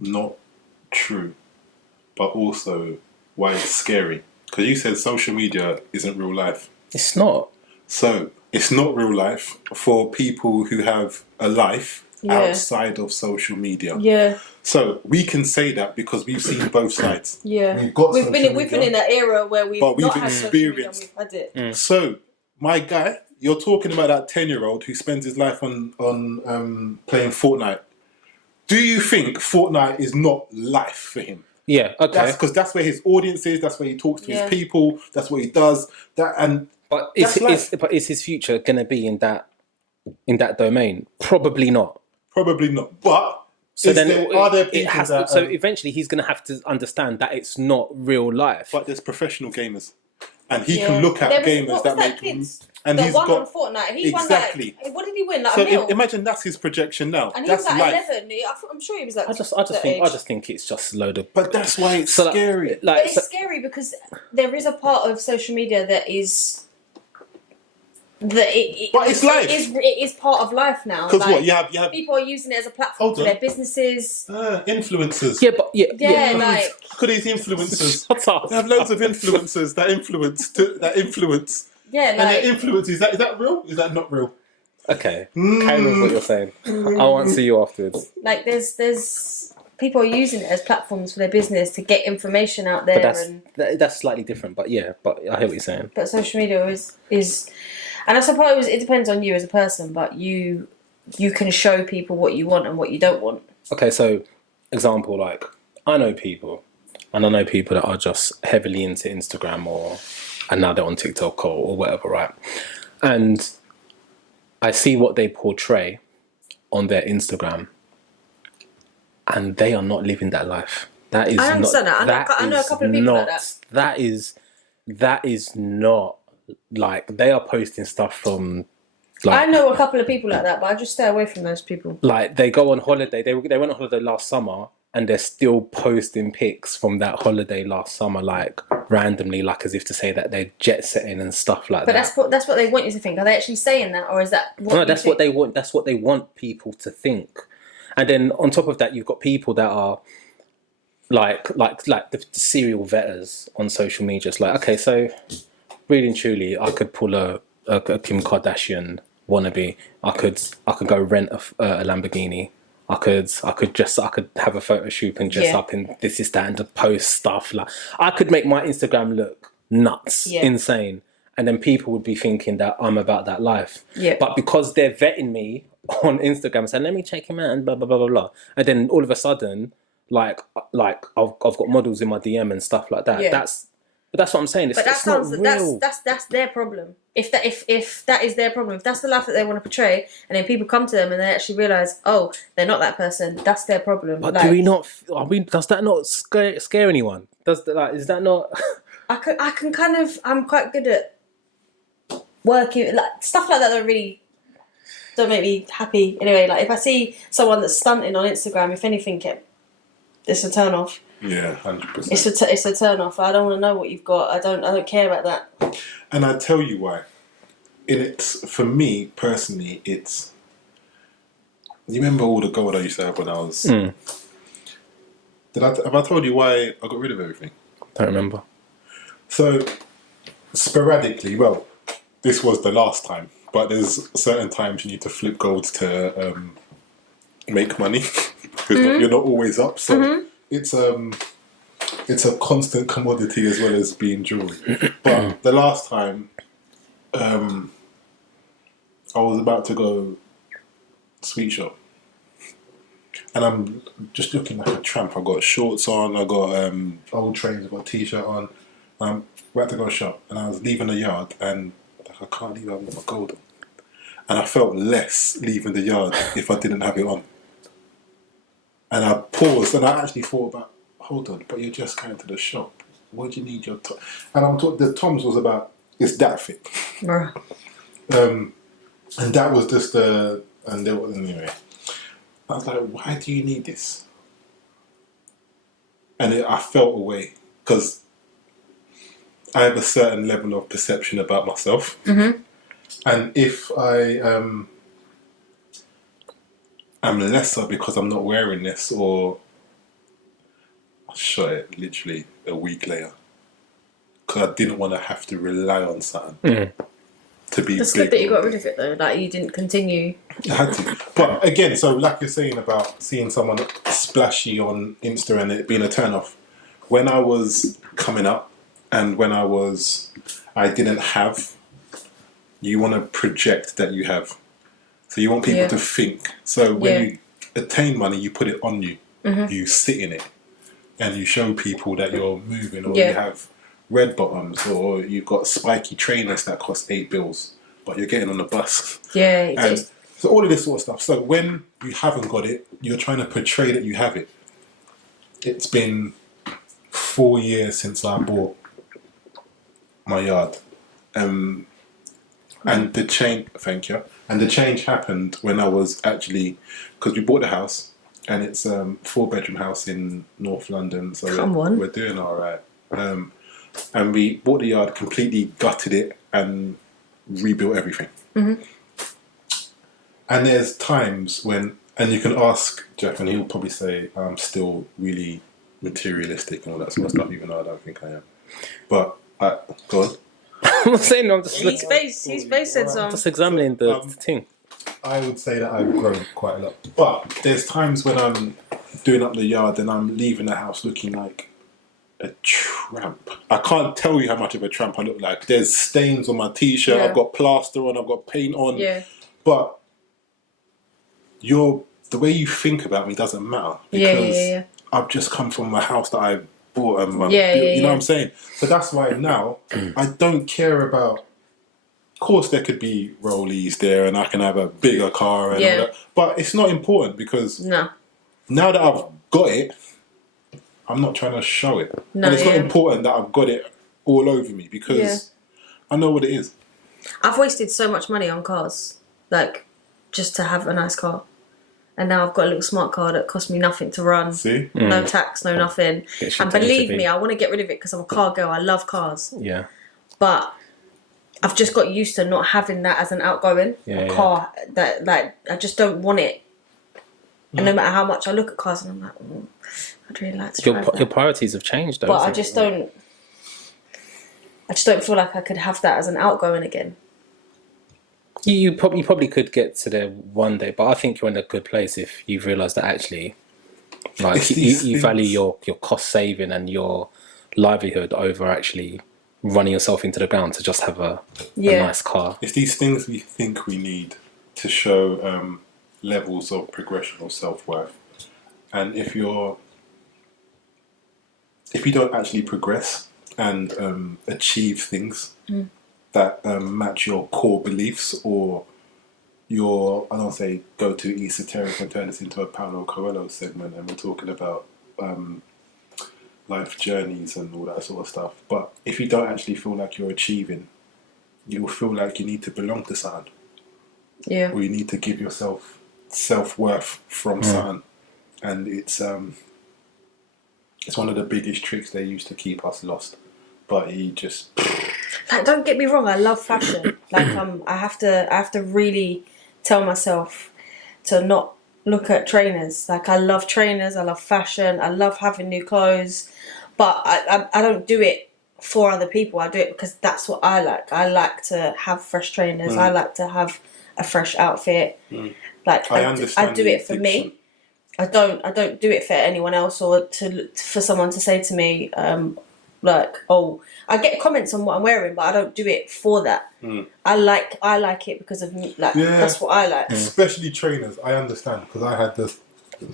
not true, but also why it's scary? Because you said social media isn't real life. It's not. So it's not real life for people who have a life outside of social media. Yeah. So we can say that because we've seen both sides. Yeah. We've been in an era where we've experienced. We've had it. So my guy, you're talking about that 10-year-old who spends his life on playing Fortnite. Do you think Fortnite is not life for him? Yeah, okay. Because that's where his audience is. That's where he talks to his people. That's what he does. But is his future going to be in that domain? Probably not. Probably not. But so are there people that... So eventually he's going to have to understand that it's not real life. But there's professional gamers. And he can look at gamers that make... And he's won on Fortnite. He won like... What did he win? Like so a mil? Imagine that's his projection now. And he was like 11. I'm sure he was like... I just think it's just a load of... But that's why it's scary. But it's scary because there is a part of social media that is... it's life. It is part of life now. Because what you have people are using it as a platform for their businesses. Influencers. Like look at these influencers. Shut up. They have loads of influencers that influence. Yeah, and their influence is that real? Is that not real? Okay, carry on what you're saying. I want to see you afterwards. Like there's people are using it as platforms for their business to get information out there. But that's slightly different. But yeah, but I hear what you're saying. But social media is. And I suppose it depends on you as a person, but you can show people what you want and what you don't want. Okay, so example, like I know people that are just heavily into Instagram and now they're on TikTok or whatever, right? And I see what they portray on their Instagram, and they are not living that life. That is I understand that. I know a couple of people like that. That is not. Like they are posting stuff from. Like, I know a couple of people like that, but I just stay away from those people. Like they go on holiday. They went on holiday last summer, and they're still posting pics from that holiday last summer, like randomly, like as if to say that they're jet setting and stuff like that. But that's what they want you to think. Are they actually saying that, or is that? That's what they want. That's what they want people to think. And then on top of that, you've got people that are like the serial vetters on social media. It's like, okay, so. Really and truly, I could pull a Kim Kardashian wannabe. I could go rent a Lamborghini. I could have a photo shoot and dress up in this is that and to post stuff. Like I could make my Instagram look nuts, insane, and then people would be thinking that I'm about that life. Yeah. But because they're vetting me on Instagram, saying let me check him out and blah blah blah blah blah, and then all of a sudden, like I've got models in my DM and stuff like that. Yeah. But that's what I'm saying. It's not real. That's their problem. If that is their problem, if that's the life that they want to portray, and then people come to them and they actually realise, oh, they're not that person. That's their problem. But do we not? Does that not scare anyone? Is that not? I can kind of. I'm quite good at working like stuff like that. That really don't make me happy. Anyway, like if I see someone that's stunting on Instagram, if anything, it's a turn off. Yeah, 100%. It's a turn off. I don't want to know what you've got. I don't care about that. And I tell you why. For me personally, it's. You remember all the gold I used to have when I was. Have I told you why I got rid of everything? Don't remember. So sporadically, well, this was the last time, but there's certain times you need to flip gold to make money because you're not always up. So. It's a constant commodity as well as being jewelry. But the last time, I was about to go sweet shop, and I'm just looking like a tramp. I got shorts on, I got old trains, I got a t-shirt on. I'm about to go shop, and I was leaving the yard, and I can't leave it with my gold on. And I felt less leaving the yard if I didn't have it on. And I paused and I actually thought about, hold on, but you're just going to the shop. Why do you need your top? And the Tom's was about, it's that thick. and that was just anyway. I was like, why do you need this? And I felt away because I have a certain level of perception about myself, and if I am lesser because I'm not wearing this, or I shot it literally a week later because I didn't want to have to rely on something to be. It's good that you got rid of it though. Like you didn't continue. I had to, but again, so like you're saying about seeing someone splashy on Insta and it being a turn off. When I was coming up, and when I didn't have. You want to project that you have. So you want people to think. So when you attain money, you put it on you. You sit in it. And you show people that you're moving, or you have red bottoms, or you've got spiky trainers that cost £8, but you're getting on the bus. Yeah. And so all of this sort of stuff. So when you haven't got it, you're trying to portray that you have it. It's been 4 years since I bought my yard. And the change, thank you. And the change happened when I was actually, because we bought the house, and it's a 4-bedroom house in North London, so we're doing all right. And we bought the yard, completely gutted it, and rebuilt everything. And there's times when, and you can ask Jeff, and he'll probably say I'm still really materialistic and all that sort of stuff, even though I don't think I am. But go on. I'm not saying I'm just His face said something. just examining the thing. I would say that I've grown quite a lot. But there's times when I'm doing up the yard and I'm leaving the house looking like a tramp. I can't tell you how much of a tramp I look like. There's stains on my t-shirt, I've got plaster on, I've got paint on. Yeah. But the way you think about me doesn't matter. Because I've just come from a house that I bought and you know what I'm saying? So that's why now I don't care about. Of course, there could be rollies there, and I can have a bigger car and all that. But it's not important because now that I've got it, I'm not trying to show it. And it's not important that I've got it all over me because I know what it is. I've wasted so much money on cars, like just to have a nice car. And now I've got a little smart car that cost me nothing to run. See? No tax, no nothing. And believe me, I want to get rid of it because I'm a car girl. I love cars. Yeah. But I've just got used to not having that as an outgoing car. That like I just don't want it. And no matter how much I look at cars, and I'm like, I'd really like to drive that. Your priorities have changed, though. But I just don't feel like I could have that as an outgoing again. You probably could get to there one day, but I think you're in a good place if you've realised that actually, like you value your cost saving and your livelihood over actually running yourself into the ground to just have a nice car. It's these things we think we need to show levels of progression or self-worth, and if you don't actually progress and achieve things that match your core beliefs or your, I don't say go to esoteric and turn this into a Paulo Coelho segment and we're talking about life journeys and all that sort of stuff, but if you don't actually feel like you're achieving, you will feel like you need to belong to something, or you need to give yourself self-worth from something, and it's one of the biggest tricks they use to keep us lost. But he just, like, don't get me wrong, I love fashion. Like I have to really tell myself to not look at trainers. Like I love trainers, I love fashion, I love having new clothes, but I don't do it for other people. I do it because that's what I like. I like to have fresh trainers. I like to have a fresh outfit. Like I do it for me. I don't do it for anyone else or for someone to say to me, like, oh, I get comments on what I'm wearing, but I don't do it for that. I like it because of me. Like that's what I like. Especially trainers, I understand because I had this.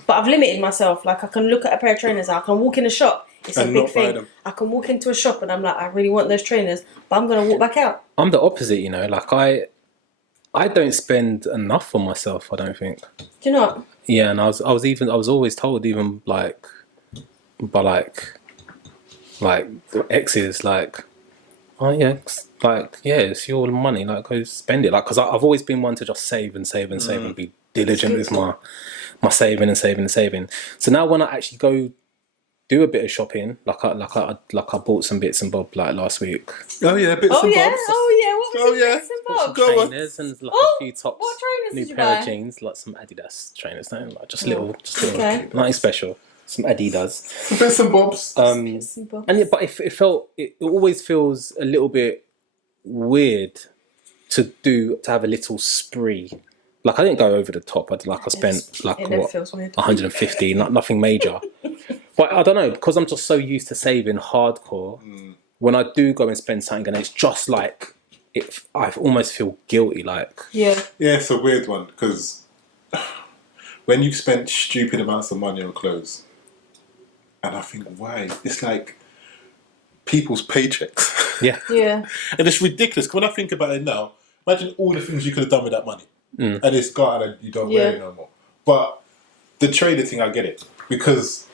But I've limited myself. Like I can look at a pair of trainers, I can walk in a shop. It's a big thing. I can walk into a shop and I'm like, I really want those trainers, but I'm gonna walk back out. I'm the opposite, you know. Like I don't spend enough on myself. I don't think. Do you know what? Yeah, and I was always told, even like by like exes, like Oh yeah, like yeah, it's your money. Like go spend it. Like because I've always been one to just save and save and save and be diligent with my saving and saving and saving. So now when I actually go do a bit of shopping, like I bought some bits and bob like last week. Oh yeah, bits and bobs. What was bits and bobs? Trainers and like a few tops. What trainers new did you pair buy? of jeans, like some Adidas trainers. Like just little, nothing special. Some Adidas. Some bits and bobs. And yeah, but it always feels a little bit weird to have a little spree. Like I didn't go over the top. I spent like what 150, nothing major. But I don't know, because I'm just so used to saving hardcore. When I do go and spend something, and it's just like I almost feel guilty. Like yeah, it's a weird one because when you've spent stupid amounts of money on clothes, and I think why it's like people's paychecks. Yeah. And it's ridiculous. When I think about it now, imagine all the things you could have done with that money, and it's gone and you don't wear it no more. But the trainer thing, I get it because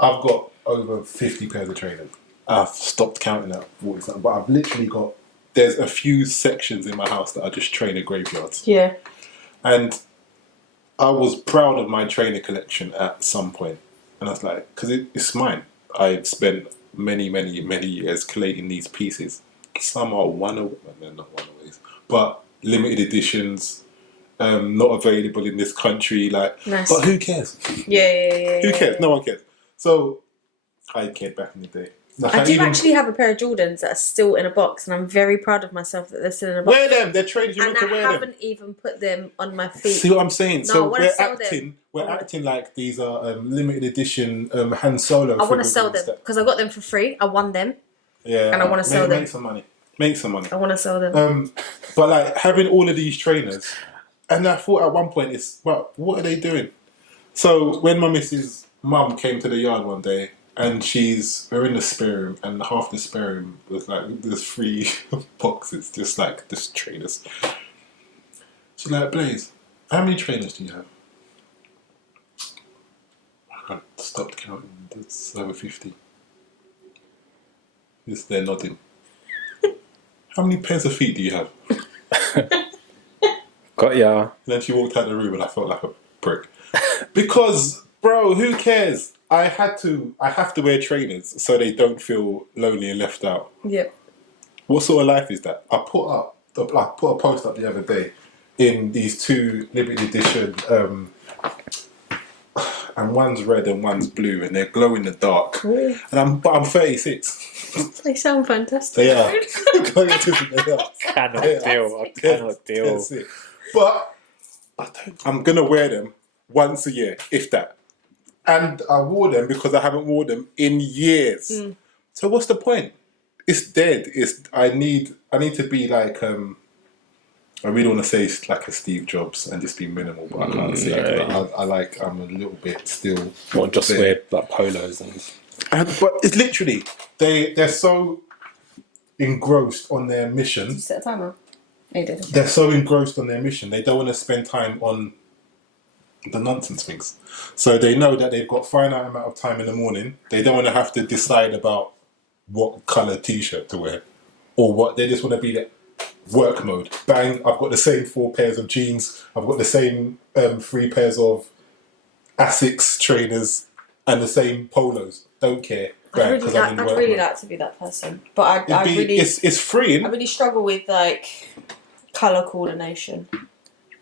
I've got over 50 pairs of trainers. I've stopped counting at what it's like, but I've literally got. There's a few sections in my house that are just trainer graveyards. Yeah. And I was proud of my trainer collection at some point, and I was like, because it's mine. I've spent many years collating these pieces. Some are they're not one-aways, but limited editions, not available in this country. Like, nice. But who cares? Yeah. Who cares? No one cares. So I cared back in the day. Like, I do actually have a pair of Jordans that are still in a box, and I'm very proud of myself that they're still in a box. Wear them. They're trainers. You want to wear them. And I haven't even put them on my feet. See what I'm saying? No, so we're acting like these are limited edition Han Solo. I want to sell them because I got them for free. I won them. Yeah, and I want to sell them. Make some money. I want to sell them. But like having all of these trainers, and I thought at one point what are they doing? So when my missus' mum came to the yard one day. And we're in the spare room, and half the spare room was like, there's 3 boxes, just like, just trainers. She's like, Blaze, how many trainers do you have? I stopped counting, it's over 50. Just there nodding. How many pairs of feet do you have? Got ya. And then she walked out the room, and I felt like a prick. Because, bro, who cares? I have to wear trainers so they don't feel lonely and left out. Yep. What sort of life is that? I put a post up the other day in these 2 limited edition, and one's red and one's blue, and they glow in the dark. Ooh. And I'm 36. They sound fantastic. They are. I cannot deal. That's it. But I'm gonna wear them once a year, if that. And I wore them because I haven't worn them in years. So what's the point? It's dead. I need to be like I really want to say like a Steve Jobs and just be minimal, but I can't say it. I'm a little bit still. What, just wear like polos but it's literally they're so engrossed on their mission. Did you set a timer? I did. They're so engrossed on their mission. They don't want to spend time on the nonsense things. So they know that they've got finite amount of time in the morning. They don't want to have to decide about what colour t-shirt to wear or what. They just want to be the work mode. Bang, I've got the same 4 pairs of jeans. I've got the same 3 pairs of Asics trainers and the same polos. Don't care. Bang, I'd really like to be that person. But it's freeing. I really struggle with like colour coordination.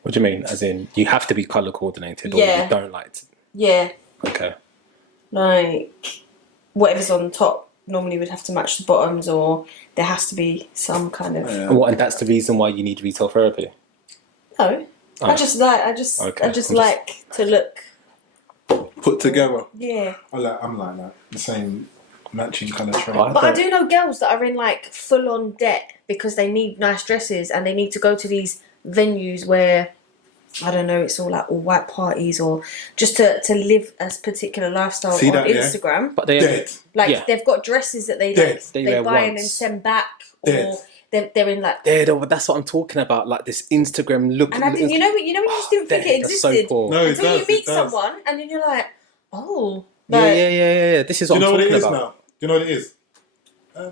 What do you mean? As in, you have to be colour coordinated, or you don't like to? Yeah. Okay. Like, whatever's on top normally would have to match the bottoms, or there has to be some kind of. And that's the reason why you need retail therapy. No, I just like to look put together. Yeah. I'm like that. The same matching colour trainer. But I do know girls that are in like full on debt because they need nice dresses and they need to go to these venues where I don't know, it's all like all white parties or just to live a particular lifestyle on Instagram. But they've got dresses that they buy and then send back, or they're in like. But that's what I'm talking about, like this Instagram look. And I didn't, you know when you just didn't think it existed until you meet someone, and then you're like, oh, yeah. This is what I'm talking about. Do you know what it is?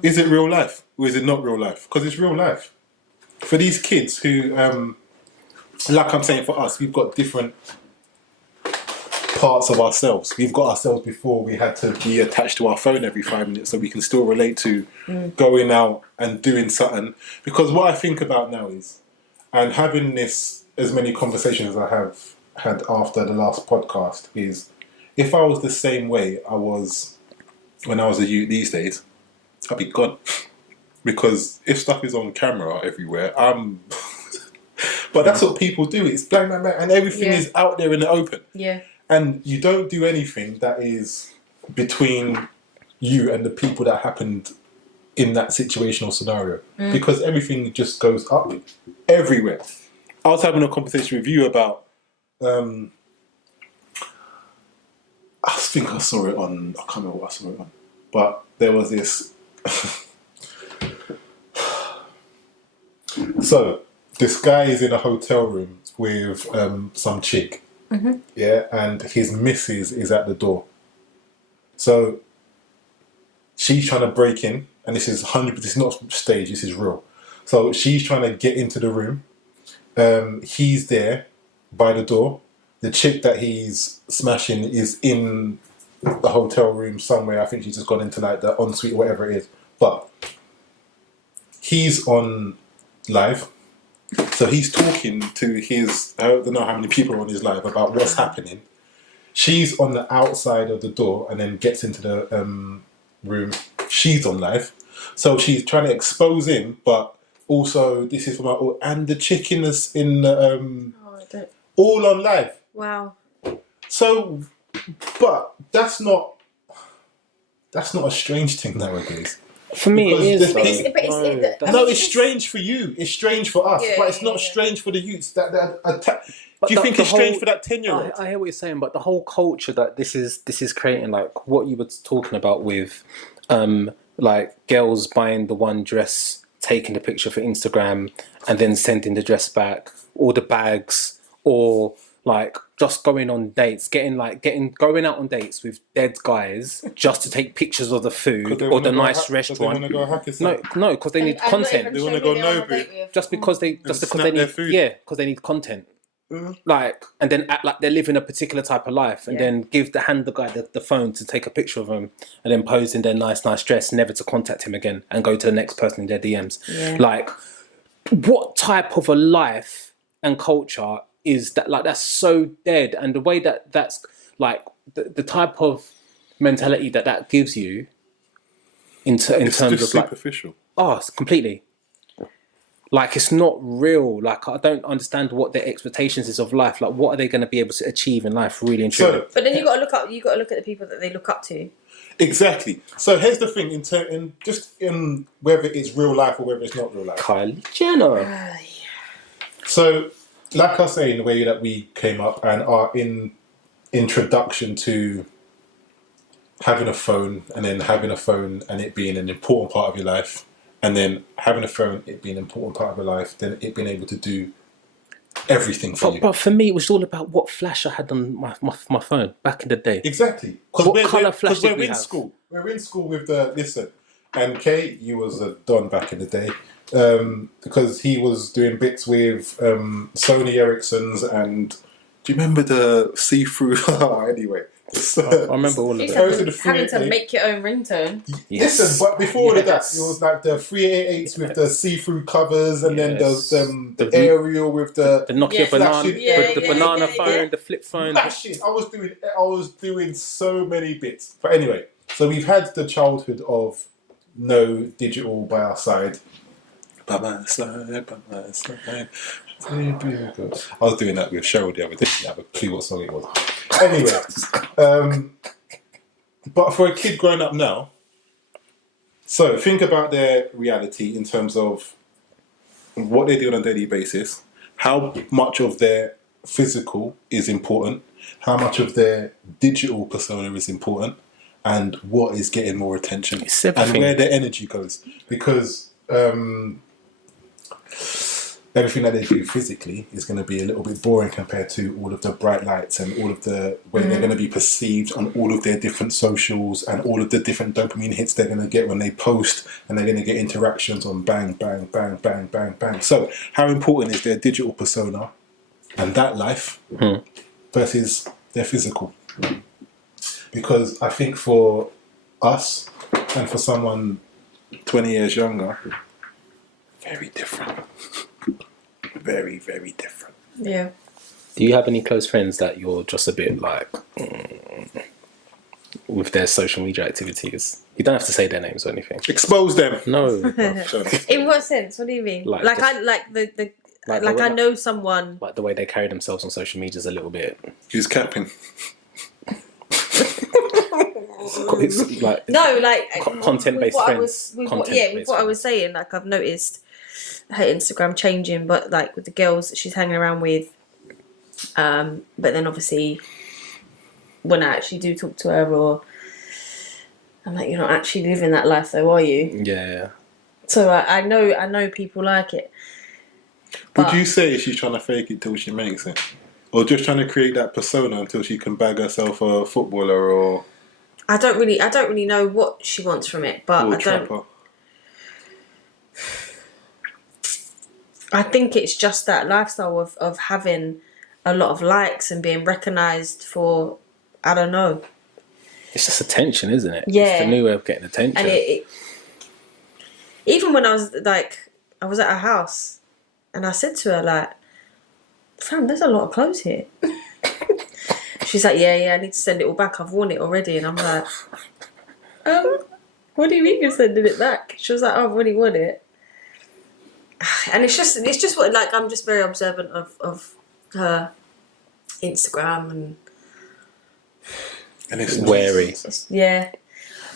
Is it real life or is it not real life? Because it's real life. For these kids who, like I'm saying, for us, we've got different parts of ourselves. We've got ourselves before we had to be attached to our phone every 5 minutes so we can still relate to going out and doing something. Because what I think about now is, and having this, as many conversations as I have had after the last podcast, is if I was the same way I was when I was a youth these days, I'd be gone. Because if stuff is on camera everywhere, but that's what people do. It's bang, bang, bang, and everything is out there in the open. Yeah. And you don't do anything that is between you and the people that happened in that situational scenario. Because everything just goes up everywhere. I was having a conversation with you about, I think I saw it on, I can't remember what I saw it on, but there was this. So, this guy is in a hotel room with some chick. Yeah, and his missus is at the door. So she's trying to break in, and this is 100%. This is not stage. This is real. So she's trying to get into the room. He's there by the door. The chick that he's smashing is in the hotel room somewhere. I think she's just gone into like the ensuite or whatever it is. But he's on live. So he's talking to his, I don't know how many people are on his live about what's happening. She's on the outside of the door and then gets into the room. She's on live. So she's trying to expose him, but also this is from our, and the chick in the all on live. Wow. So, but that's not a strange thing nowadays. For me, it is. It's strange for you. It's strange for us, but it's not strange for the youths. Do you think it's strange for that 10-year-old? I hear what you're saying, but the whole culture that this is creating, like what you were talking about with, like girls buying the one dress, taking the picture for Instagram, and then sending the dress back, or the bags, or like just going on dates, going out on dates with dead guys just to take pictures of the food or the nice restaurant. They want to go hack No, because they need content. They want to go Nobu. Just because they need food. Yeah, because they need content. Like, and then act like they're living a particular type of life, and then hand the guy the phone to take a picture of them, and then pose in their nice dress, never to contact him again, and go to the next person in their DMs. Yeah. Like, what type of a life and culture is that? Like, that's so dead, and the way that's like the type of mentality that gives you in terms of like superficial. Oh, completely. Like, it's not real. Like, I don't understand what their expectations is of life. Like, what are they going to be able to achieve in life, really and truly? But then you got to look at the people that they look up to. Exactly. So here's the thing: in whether it's real life or whether it's not real life. Kylie Jenner. So, like I say, in the way that we came up and our introduction to having a phone, and then having a phone and it being an important part of your life. And then having a phone, it being an important part of your life, then it being able to do everything for you. But for me, it was all about what flash I had on my phone back in the day. Exactly. What colour flash did we in have? School. We're in school with and Kay, you was a don back in the day, because he was doing bits with Sony Ericssons, and do you remember the see-through? Anyway. I remember all of it. Having to make your own ringtone. Yes. Listen, but before that, it was like the 388s with the see-through covers, and then the aerial with the Nokia banana, the banana phone, the flip phone. I was doing so many bits. But anyway, so we've had the childhood of no digital by our side. By my side. I was doing that with Cheryl the other day. I didn't have a clue what song it was. Anyway, but for a kid growing up now, so think about their reality in terms of what they do on a daily basis, how much of their physical is important, how much of their digital persona is important, and what is getting more attention, and where their energy goes. Because everything that they do physically is going to be a little bit boring compared to all of the bright lights and all of the way they're going to be perceived on all of their different socials and all of the different dopamine hits they're going to get when they post, and they're going to get interactions on bang, bang, bang, bang, bang, bang. So how important is their digital persona and that life versus their physical? Because I think for us and for someone 20 years younger, very different. Very, very different. Yeah. Do you have any close friends that you're just a bit like with their social media activities? You don't have to say their names or anything. Expose them. No. In what sense? What do you mean? Like I know someone. Like the way they carry themselves on social media is a little bit. Who's capping? It's like No, like content-based friends. With what I was saying, like I've noticed her Instagram changing, but like with the girls that she's hanging around with, but then obviously when I actually do talk to her, or I'm like, you're not actually living that life though, are you? Yeah. So I know people like it. Would you say she's trying to fake it till she makes it, or just trying to create that persona until she can bag herself a footballer or? I don't really know what she wants from it, but I don't. I think it's just that lifestyle of having a lot of likes and being recognised for, I don't know. It's just attention, isn't it? Yeah. It's the new way of getting attention. And even when I was at her house and I said to her, like, fam, there's a lot of clothes here. She's like, yeah, I need to send it all back. I've worn it already. And I'm like, what do you mean you're sending it back? She was like, oh, I've already worn it. And it's just what, like, I'm just very observant of her Instagram and it's wary. Yeah,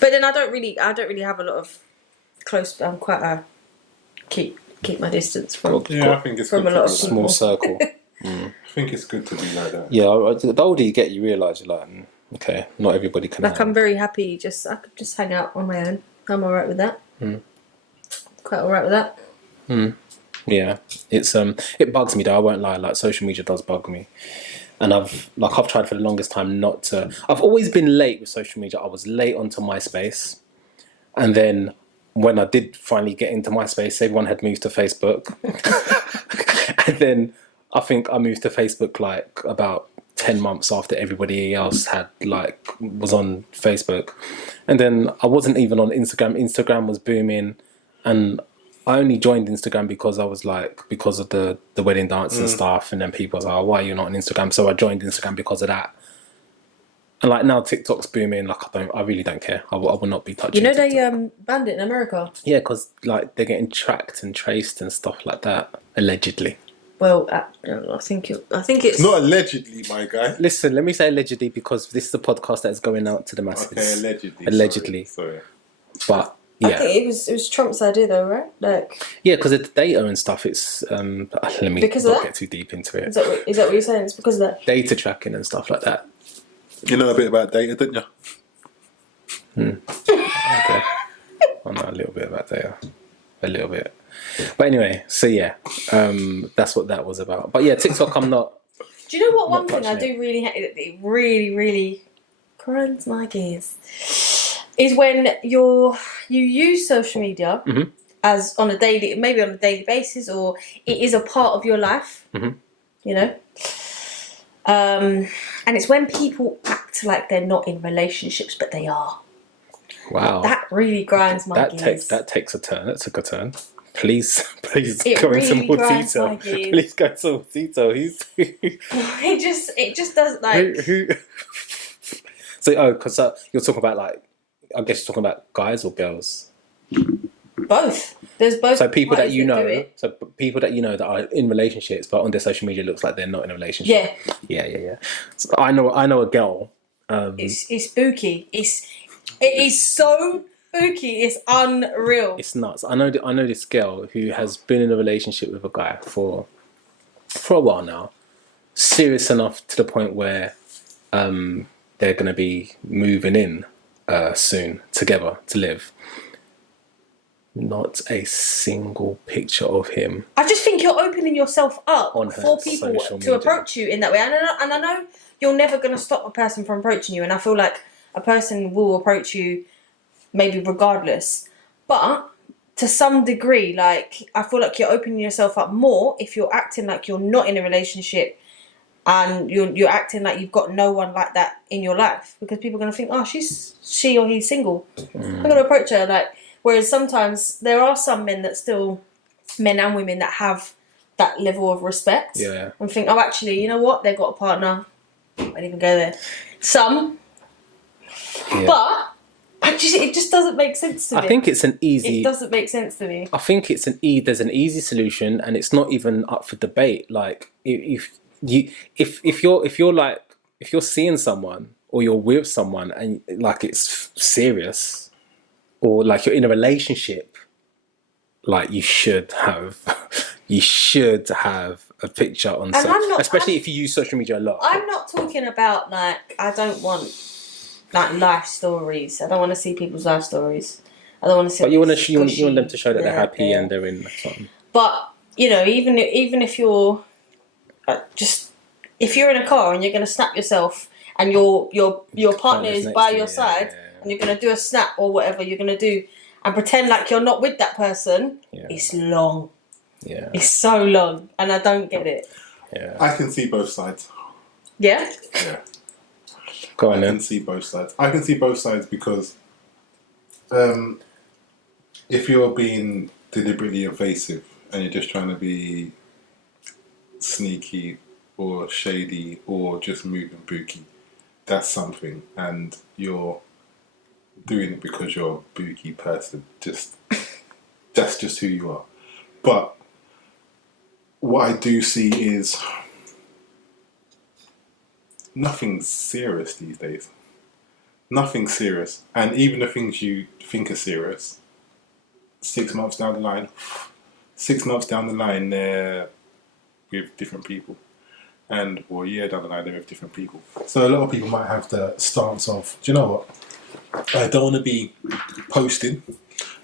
but then I don't really have a lot of close. I'm quite a keep my distance from. Yeah, I think it's from good a lot of small circle. I think it's good to be like that. Yeah, the older you get, you realise you're like, okay, not everybody can. Like I'm very happy. I could just hang out on my own. I'm alright with that. Quite alright with that. Yeah, it's it bugs me though. I won't lie. Like social media does bug me, and I've tried for the longest time not to. I've always been late with social media. I was late onto MySpace, and then when I did finally get into MySpace, everyone had moved to Facebook, and then I think I moved to Facebook like about 10 months after everybody else had was on Facebook, and then I wasn't even on Instagram. Instagram was booming, and I only joined Instagram because I was because of the wedding dance and stuff, and then people was like, oh, why are you not on Instagram? So I joined Instagram because of that. And like now TikTok's booming. Like I really don't care. I will not be touching. You know TikTok. they banned it in America. Yeah, because like they're getting tracked and traced and stuff like that, allegedly. Well, I think it's not allegedly, my guy. Listen, let me say allegedly because this is a podcast that's going out to the masses. Okay, allegedly. Allegedly. Sorry. But yeah, I think it was Trump's idea though, right? Like yeah, because of the data and stuff. It's let me because not of that? get too deep into it. Is that what you're saying? It's because of that Data tracking and stuff like that. You know a bit about data, don't you? Okay. I know a little bit about data. A little bit. But anyway, so yeah, that's what that was about. But yeah, TikTok, I'm not. Do you know what one thing I touching do really hate? It really grinds my gears. Is when you use social media as on a daily, maybe on a daily basis, or it is a part of your life. You know. And it's when people act like they're not in relationships, but they are. Wow. That really grinds my gears. That takes a turn. That took a turn. Please It go really into more grinds detail. my gears. Please go into more detail. It just does like. who So because you're talking about I guess you're talking about guys or girls. Both. There's both. So people that you do know, it. that are in relationships, but on their social media it looks like they're not in a relationship. Yeah. So I know a girl. It's spooky. It is so spooky. It's unreal. It's nuts. I know this girl who has been in a relationship with a guy for a while now, serious enough to the point where they're going to be moving in soon together to live. Not a single picture of him. I just think you're opening yourself up On for people social to media. approach you in that way. And I know you're never going to stop a person from approaching you. And I feel like a person will approach you maybe regardless. But to some degree, like, I feel like you're opening yourself up more if you're acting like you're not in a relationship and you're acting like you've got no one like that in your life. Because people are going to think, oh, she or he's single. I'm going to approach her, like... Whereas sometimes there are some men and women that have that level of respect. Yeah. And think, oh, actually, you know what? They've got a partner. I won't even go there. Some. Yeah. But it just doesn't make sense to me. I think it's an easy... It doesn't make sense to me. I think it's there's an easy solution, and it's not even up for debate. Like, if you're seeing someone or you're with someone and like it's serious, or like you're in a relationship, like you should have a picture on, especially if you use social media a lot. I'm not talking about like, I don't want like life stories. I don't want to see people's life stories. I don't want to see. But you want them to show that they're happy and they're in something. But you know, even if you're if you're in a car and you're going to snap yourself and your partner is by your side. And you're going to do a snap or whatever you're going to do and pretend like you're not with that person, it's long. Yeah. It's so long. And I don't get it. Yeah. I can see both sides. Yeah? Yeah. Go on, I can see both sides. I can see both sides because if you're being deliberately evasive and you're just trying to be sneaky or shady or just moving booky, that's something. And you're doing it because you're a booky person. That's just who you are. But what I do see is nothing serious these days. Nothing serious. And even the things you think are serious, 6 months down the line, they're with different people. And or a year down the line, they're with different people. So a lot of people might have the stance of, do you know what? I don't want to be posting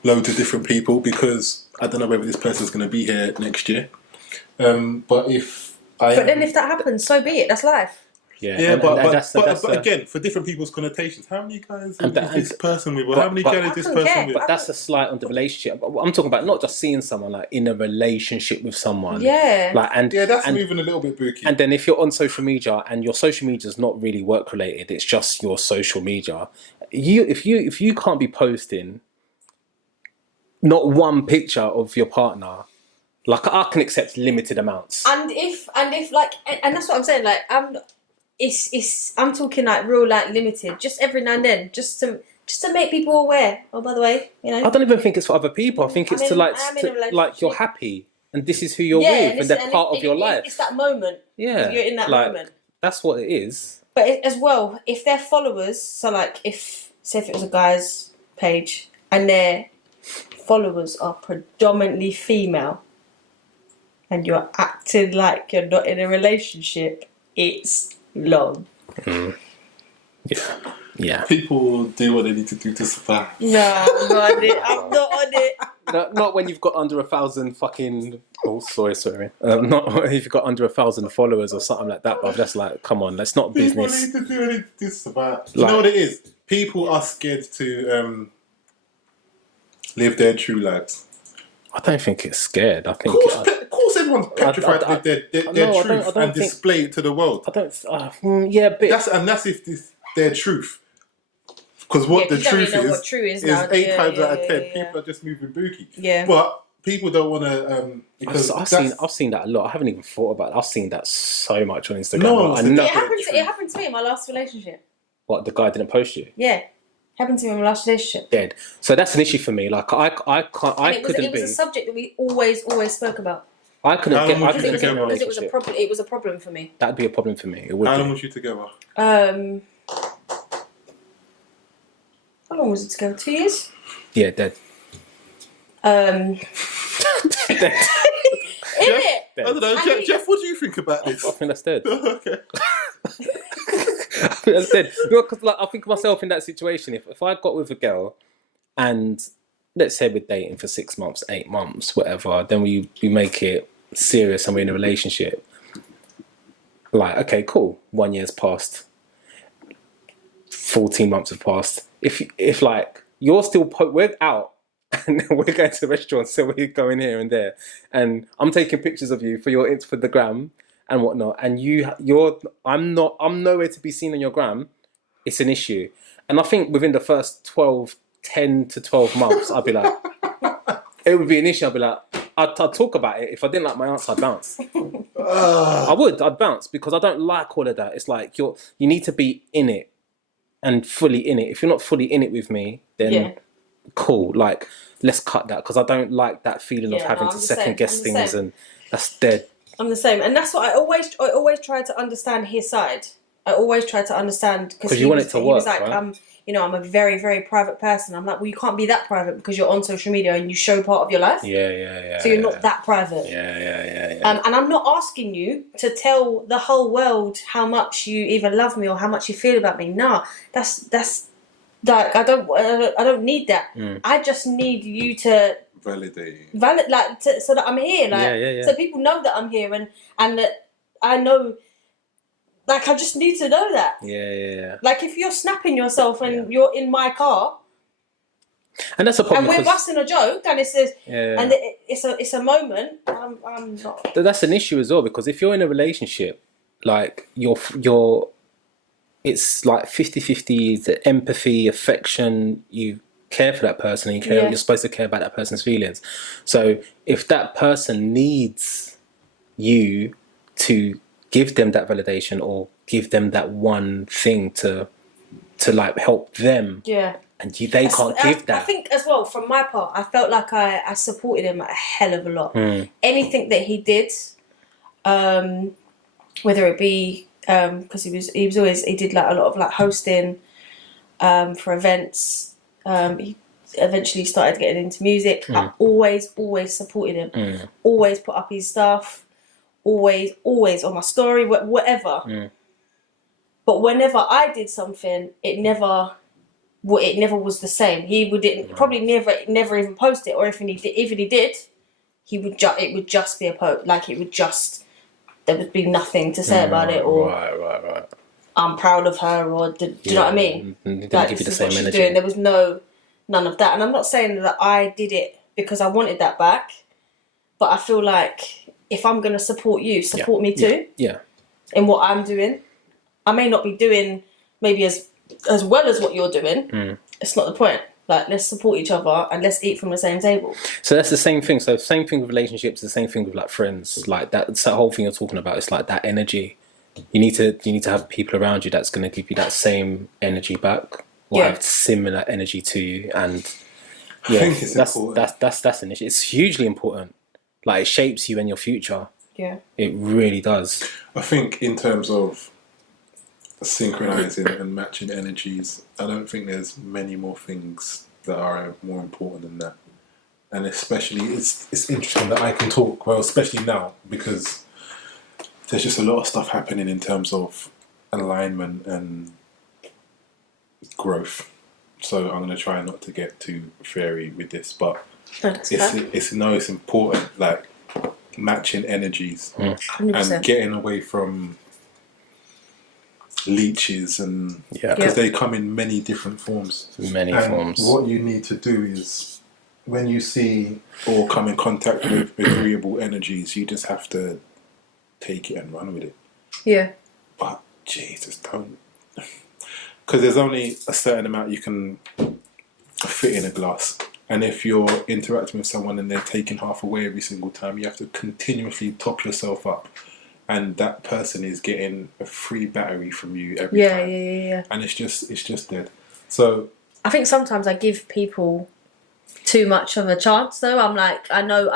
loads of different people because I don't know whether this person's going to be here next year. But then if that happens, so be it. That's life. Yeah, but again, for different people's connotations, how many guys is this person with, or how many guys is this person with? But that's a slight on the relationship. I'm talking about not just seeing someone, like in a relationship with someone. Yeah. That's moving a little bit booky. And then if you're on social media and your social media is not really work related, it's just your social media. If you can't be posting not one picture of your partner, like I can accept limited amounts. And if like, and that's what I'm saying. Like I'm talking like real like limited, just every now and then, just to make people aware. Oh, by the way, you know. I don't even think it's for other people. I think it's like you're happy and this is who you're with and they're part of your life. It's that moment. Yeah, you're in that moment. That's what it is. But as well, if they're followers, so like if it was a guy's page and their followers are predominantly female, and you're acting like you're not in a relationship, it's long. Mm. Yeah. People do what they need to do to survive. No, I'm not on it. I'm not on it. Not when you've got under 1,000 fucking... Oh, sorry. Not if you've got under 1,000 followers or something like that, but that's like, come on, that's not business. People need to do anything to survive. You know what it is? People are scared to live their true lives. I don't think it's scared. I think... Of course everyone's petrified with their truth and display it to the world. I don't... yeah, but... That's if this their truth. Because what the truth is 8 times out of 10, people are just moving booky. Yeah. But people don't want to... because I've seen that a lot. I haven't even thought about it. I've seen that so much on Instagram. No, it happened to me in my last relationship. What, the guy didn't post you? Yeah. Happened to me in my last relationship. Dead. So that's an issue for me. Like it was a subject that we always spoke about. I couldn't get because it was a problem. It was a problem for me. That'd be a problem for me. It would. How long was you together? How long was it together? 2 years? Yeah, dead. Dead. I don't know, Jeff. What do you think about this? I think that's dead. Okay. I think that's dead. Because I think of myself in that situation. If I got with a girl and let's say we're dating for 6 months, 8 months, whatever, then we make it serious and we're in a relationship. Like, okay, cool. 1 year's passed. 14 months have passed. If like you're still we're out and we're going to the restaurant, so we're going here and there, and I'm taking pictures of you for the gram and whatnot, and I'm nowhere to be seen on your gram, it's an issue. And I think within the first 10 to 12 months, I'd be like, it would be an issue. I'd be like, I'd talk about it. If I didn't like my answer, I'd bounce. I'd bounce, because I don't like all of that. It's like you need to be in it and fully in it. If you're not fully in it with me, then cool. Like, let's cut that, because I don't like that feeling of having to second guess things, and that's dead. I'm the same, and that's what I always try to understand his side. I always try to understand, because you want it to work. He was like, right? I'm a very, very private person. I'm like, well, you can't be that private, because you're on social media and you show part of your life. Yeah. So you're not that private. Yeah. And I'm not asking you to tell the whole world how much you either love me or how much you feel about me. No, that's like, I don't need that. I just need you to validate, like, so that I'm here, like, so people know that I'm here, and that I know. Like, I just need to know that. Yeah. Like, if you're snapping yourself and you're in my car, and that's a problem, and we're busting a joke, and it's a moment, I'm not. That's an issue as well, because if you're in a relationship, like it's like 50-50, the empathy, affection, you care for that person, and you're supposed to care about that person's feelings. So if that person needs you to give them that validation, or give them that one thing to like help them. Yeah. And they can't give that. I think as well, from my part, I felt like I supported him a hell of a lot. Anything that he did, whether it be because he did like a lot of like hosting for events. He eventually started getting into music. I always supported him. Always put up his stuff. Always on my story, whatever. But whenever I did something, it never was the same. He probably never even post it, or if he did, it would just be a post. Like, there would be nothing to say about it, or right. I'm proud of her, or do you know what I mean? Like, give you the same energy. Doing. There was none of that, and I'm not saying that I did it because I wanted that back, but I feel like, if I'm going to support you, support me too. Yeah. In what I'm doing. I may not be doing maybe as well as what you're doing. It's not the point. Like, let's support each other and let's eat from the same table. So that's the same thing. So same thing with relationships, the same thing with like friends. Like that's that whole thing you're talking about. It's like that energy. You need to have people around you that's going to give you that same energy back, or have similar energy to you. And I think it's important. That's an issue. It's hugely important. Like, it shapes you and your future. Yeah. It really does. I think in terms of synchronizing and matching energies, I don't think there's many more things that are more important than that. And especially, it's interesting that I can talk, well, especially now, because there's just a lot of stuff happening in terms of alignment and growth. So I'm going to try not to get too fairy with this, but it's important, like matching energies 100%. and getting away from leeches, and because they come in many different forms. What you need to do is, when you see or come in contact with agreeable energies, you just have to take it and run with it. Yeah. But Jesus, don't, because there's only a certain amount you can fit in a glass. And if you're interacting with someone and they're taking half away every single time, you have to continuously top yourself up. And that person is getting a free battery from you every time. Yeah. And it's just dead. So I think sometimes I give people too much of a chance, though. I'm like, I know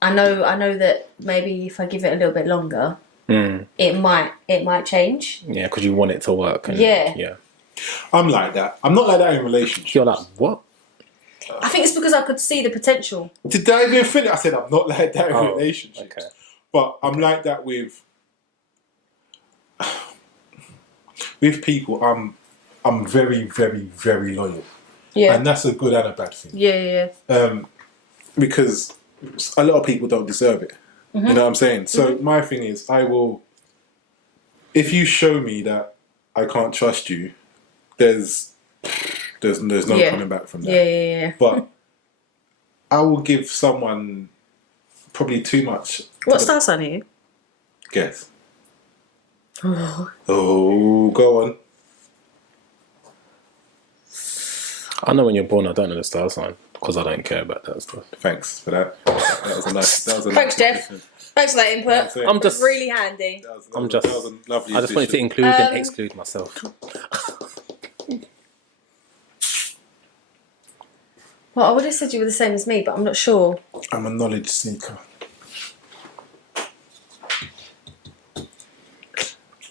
that maybe if I give it a little bit longer, it might change. Yeah, because you want it to work. Yeah. I'm like that. I'm not like that in relationships. You're like, what? I think it's because I could see the potential. Did I even finish? I said I'm not like that in relationships. Okay. But I'm like that with people. I'm very, very, very loyal. Yeah. And that's a good and a bad thing. Yeah. Because a lot of people don't deserve it. You know what I'm saying? So my thing is, if you show me that I can't trust you, there's no coming back from that. Yeah. But I will give someone probably too much. What star sign are you? Guess. Oh, go on. I know when you're born. I don't know the star sign because I don't care about that stuff. Thanks for that. That was a nice. Thanks, Jeff. Thanks for that input. I'm just really handy. That was a lovely I just wanted to include and exclude myself. Well, I would have said you were the same as me, but I'm not sure. I'm a knowledge seeker.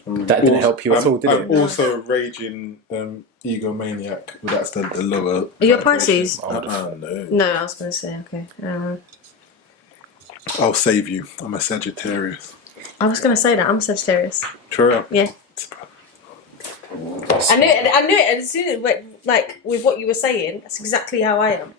That didn't help you at all, did I'm it? also a raging egomaniac. Well, that's the lower. Are you a Pisces? No. No, I was going to say, okay. I'll save you. I'm a Sagittarius. I was going to say that. I'm Sagittarius. True. Yeah. I knew it. And as soon as it went, like, with what you were saying, that's exactly how I am.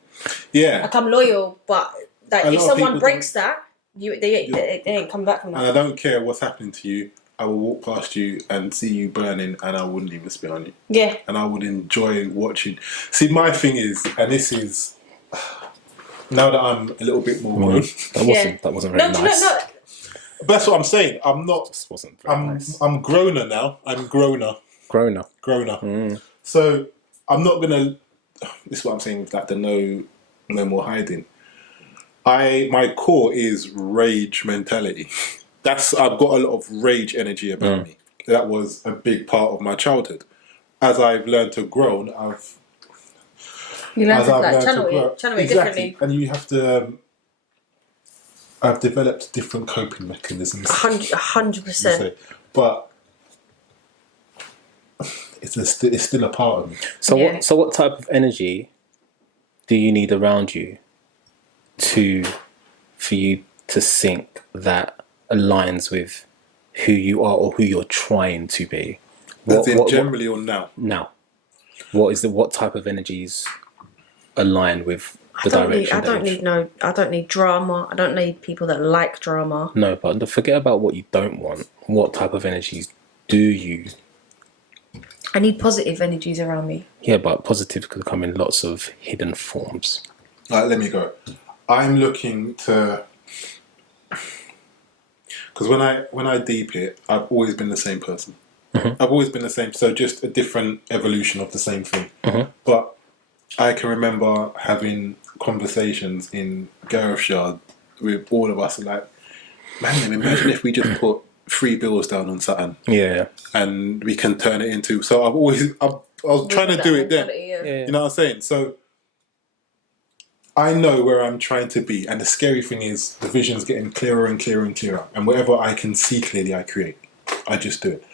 Yeah. Like, I'm loyal, but like, if someone people breaks that, they ain't come back from that. And I don't care what's happening to you. I will walk past you and see you burning, and I wouldn't even spit on you. Yeah. And I would enjoy watching. See, my thing is, and this is now that I'm a little bit more grown. That wasn't very nice. No. But that's what I'm saying. I'm not. This wasn't very nice. I'm growner now. I'm growner. Grown up. So I'm not gonna. This is what I'm saying with like the no more hiding. My core is rage mentality. I've got a lot of rage energy about me. That was a big part of my childhood. As I've learned to grow, You learn to like channel it differently. And you have to. I've developed different coping mechanisms. 100%. But it's still a part of me. So what type of energy do you need around you for you to think that aligns with who you are or who you're trying to be? Generally or now? Now. What type of energies align with the direction? I don't need drama. I don't need people that like drama. No, but forget about what you don't want. What type of energies do you? I need positive energies around me. Yeah, but positive could come in lots of hidden forms. Let me go. I'm looking to, because when I deep it, I've always been the same person. I've always been the same. So just a different evolution of the same thing. But I can remember having conversations in Gareth Yard with all of us, like, man, imagine if we just put 3 bills down on something. Yeah. And we can turn it into. So I was trying to do it then. Yeah. You know what I'm saying? So I know where I'm trying to be, and the scary thing is the vision's getting clearer and clearer and clearer. And whatever I can see clearly, I create. I just do it.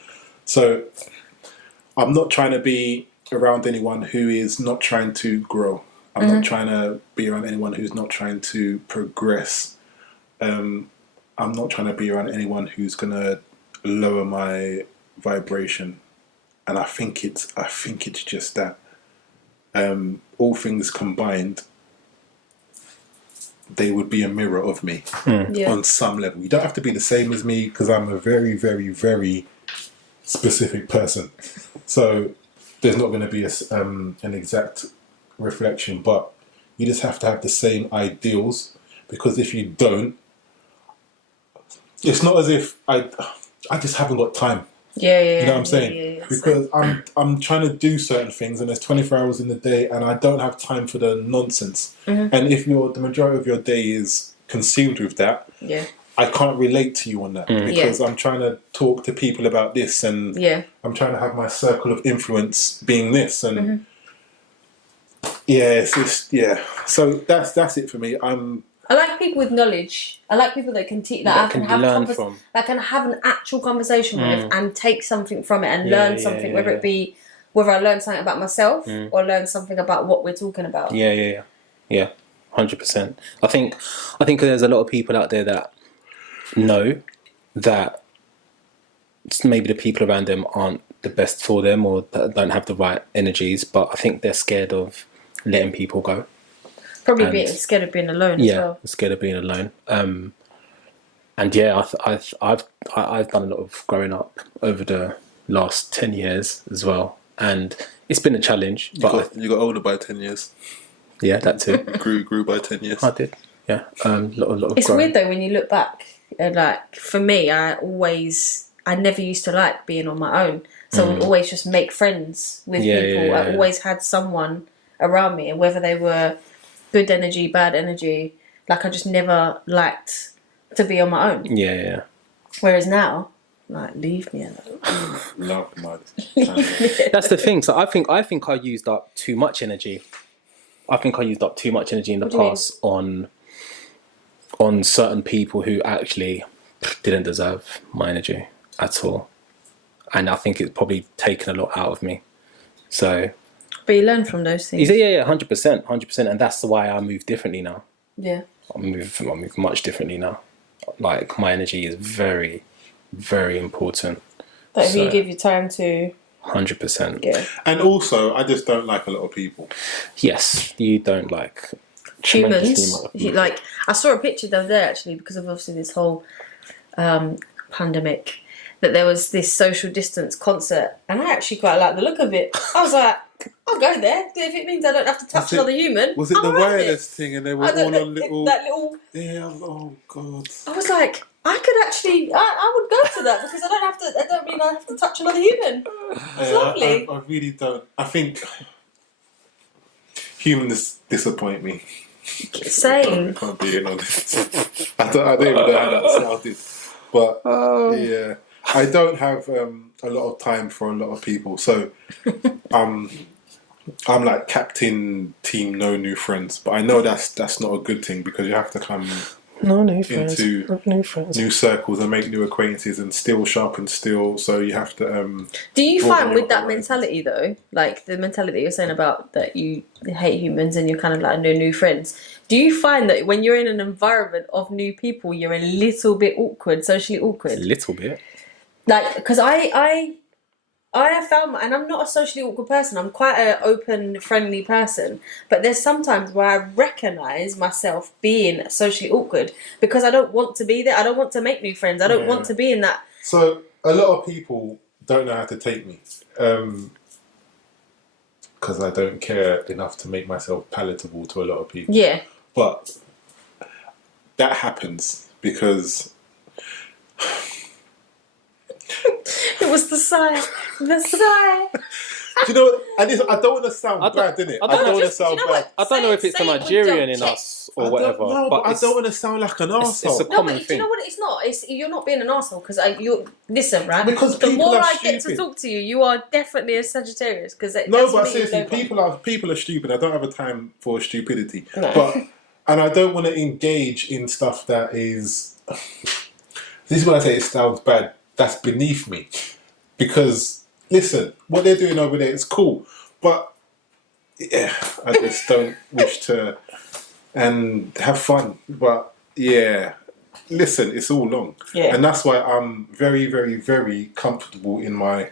So I'm not trying to be around anyone who is not trying to grow. I'm not trying to be around anyone who's not trying to progress. I'm not trying to be around anyone who's gonna lower my vibration. And I think it's just that. All things combined, they would be a mirror of me on some level. You don't have to be the same as me, because I'm a very, very, very specific person. So there's not going to be an exact reflection, but you just have to have the same ideals, because if you don't, it's not as if I just haven't got time. Yeah. You know what I'm saying? Yeah. Because I'm trying to do certain things, and there's 24 hours in the day, and I don't have time for the nonsense. And if the majority of your day is consumed with that, I can't relate to you on that, because I'm trying to talk to people about this, and I'm trying to have my circle of influence being this, and So that's it for me. I like people with knowledge. I like people that can teach, that I can have that can have an actual conversation with and take something from it and learn something, whether I learn something about myself or learn something about what we're talking about. Yeah. 100%. I think there's a lot of people out there that know that maybe the people around them aren't the best for them, or that don't have the right energies, but I think they're scared of letting people go. Probably being scared of being alone as well. Scared of being alone. And yeah, I've done a lot of growing up over the last 10 years as well, and it's been a challenge. But you got older by 10 years. Yeah, that too. grew by 10 years. I did. Yeah, lot of it's growing. weird though when you look back. Like for me, I never used to like being on my own, so I would always just make friends with people. I always had someone around me, and whether they were good energy, bad energy, like I just never liked to be on my own. Yeah. Whereas now, like, leave me alone. Love mud. That's the thing. So I think I used up too much energy. I think I used up too much energy in the past on certain people who actually didn't deserve my energy at all. And I think it's probably taken a lot out of me. So, but you learn from those things. Yeah, 100%. And that's why I move differently now. Yeah. I move much differently now. Like, my energy is very, very important. But if you give your time to... 100%. Yeah. And also, I just don't like a lot of people. Yes, you don't like... humans. Like, I saw a picture the other day, actually, because of obviously this whole pandemic, that there was this social distance concert, and I actually quite like the look of it. I was like, I'll go there if it means I don't have to touch another human. Was it the wireless thing, and they were all on little... That little... Yeah, oh God. I was like, I could actually... I would go to that, because I don't mean I have to touch another human. It's lovely. I really don't. I think humans disappoint me. Same. If I'm being honest. I don't even know how that sounded. But, yeah. I don't have a lot of time for a lot of people. So, I'm like captain team, no new friends. But I know that's not a good thing, because you have to come into new circles and make new acquaintances and still sharpen steel. So you have to... Do you find with that mentality though, like the mentality you're saying about that you hate humans and you're kind of like no new friends, do you find that when you're in an environment of new people, you're a little bit awkward, socially awkward? A little bit. Like, because I have found, and I'm not a socially awkward person, I'm quite an open, friendly person, but there's sometimes where I recognise myself being socially awkward because I don't want to be there. I don't want to make new friends. I don't want to be in that. So a lot of people don't know how to take me because I don't care enough to make myself palatable to a lot of people. Yeah. But that happens because... It was the sigh. The sigh. Do you know what? I don't want to sound bad, innit? I don't want to sound bad. I don't know if it's a Nigerian in us or whatever. No, but I don't want to sound like an arsehole. It's a common thing. Do you know what? It's not. You're not being an arsehole because listen, right? Because the people more are I get to stupid. talk to you, you are definitely a Sagittarius. No, but seriously, people are stupid. I don't have a time for stupidity. No. And I don't want to engage in stuff that is... This is when I say it sounds bad. That's beneath me. Because, listen, what they're doing over there is cool. But, yeah, I just don't wish to... And have fun. But, yeah, listen, it's all long. Yeah. And that's why I'm very, very, very comfortable in my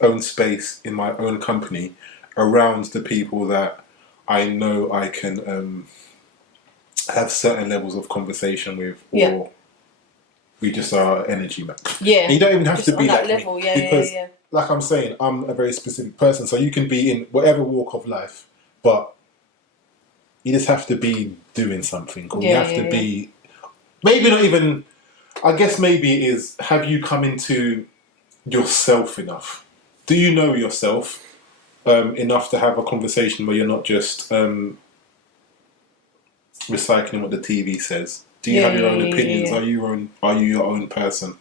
own space, in my own company, around the people that I know I can have certain levels of conversation with, or we just are energy match. Yeah. And you don't even have to be that like level. me, Yeah, because, yeah. like I'm saying, I'm a very specific person, so you can be in whatever walk of life, but you just have to be doing something, or you have to be, maybe not even, I guess maybe it is, have you come into yourself enough? Do you know yourself enough to have a conversation where you're not just recycling what the TV says? Do you have your own opinions? Are you your own person?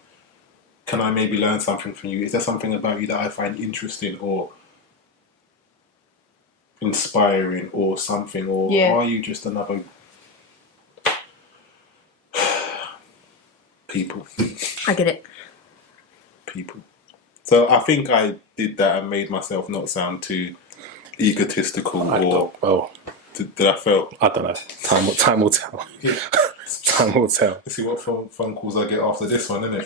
Can I maybe learn something from you? Is there something about you that I find interesting or inspiring or something? Or are you just another people? I get it. People. So I think I did that and made myself not sound too egotistical did I fail? I don't know. Time will tell. Time will tell. Let's see what phone calls I get after this one, innit?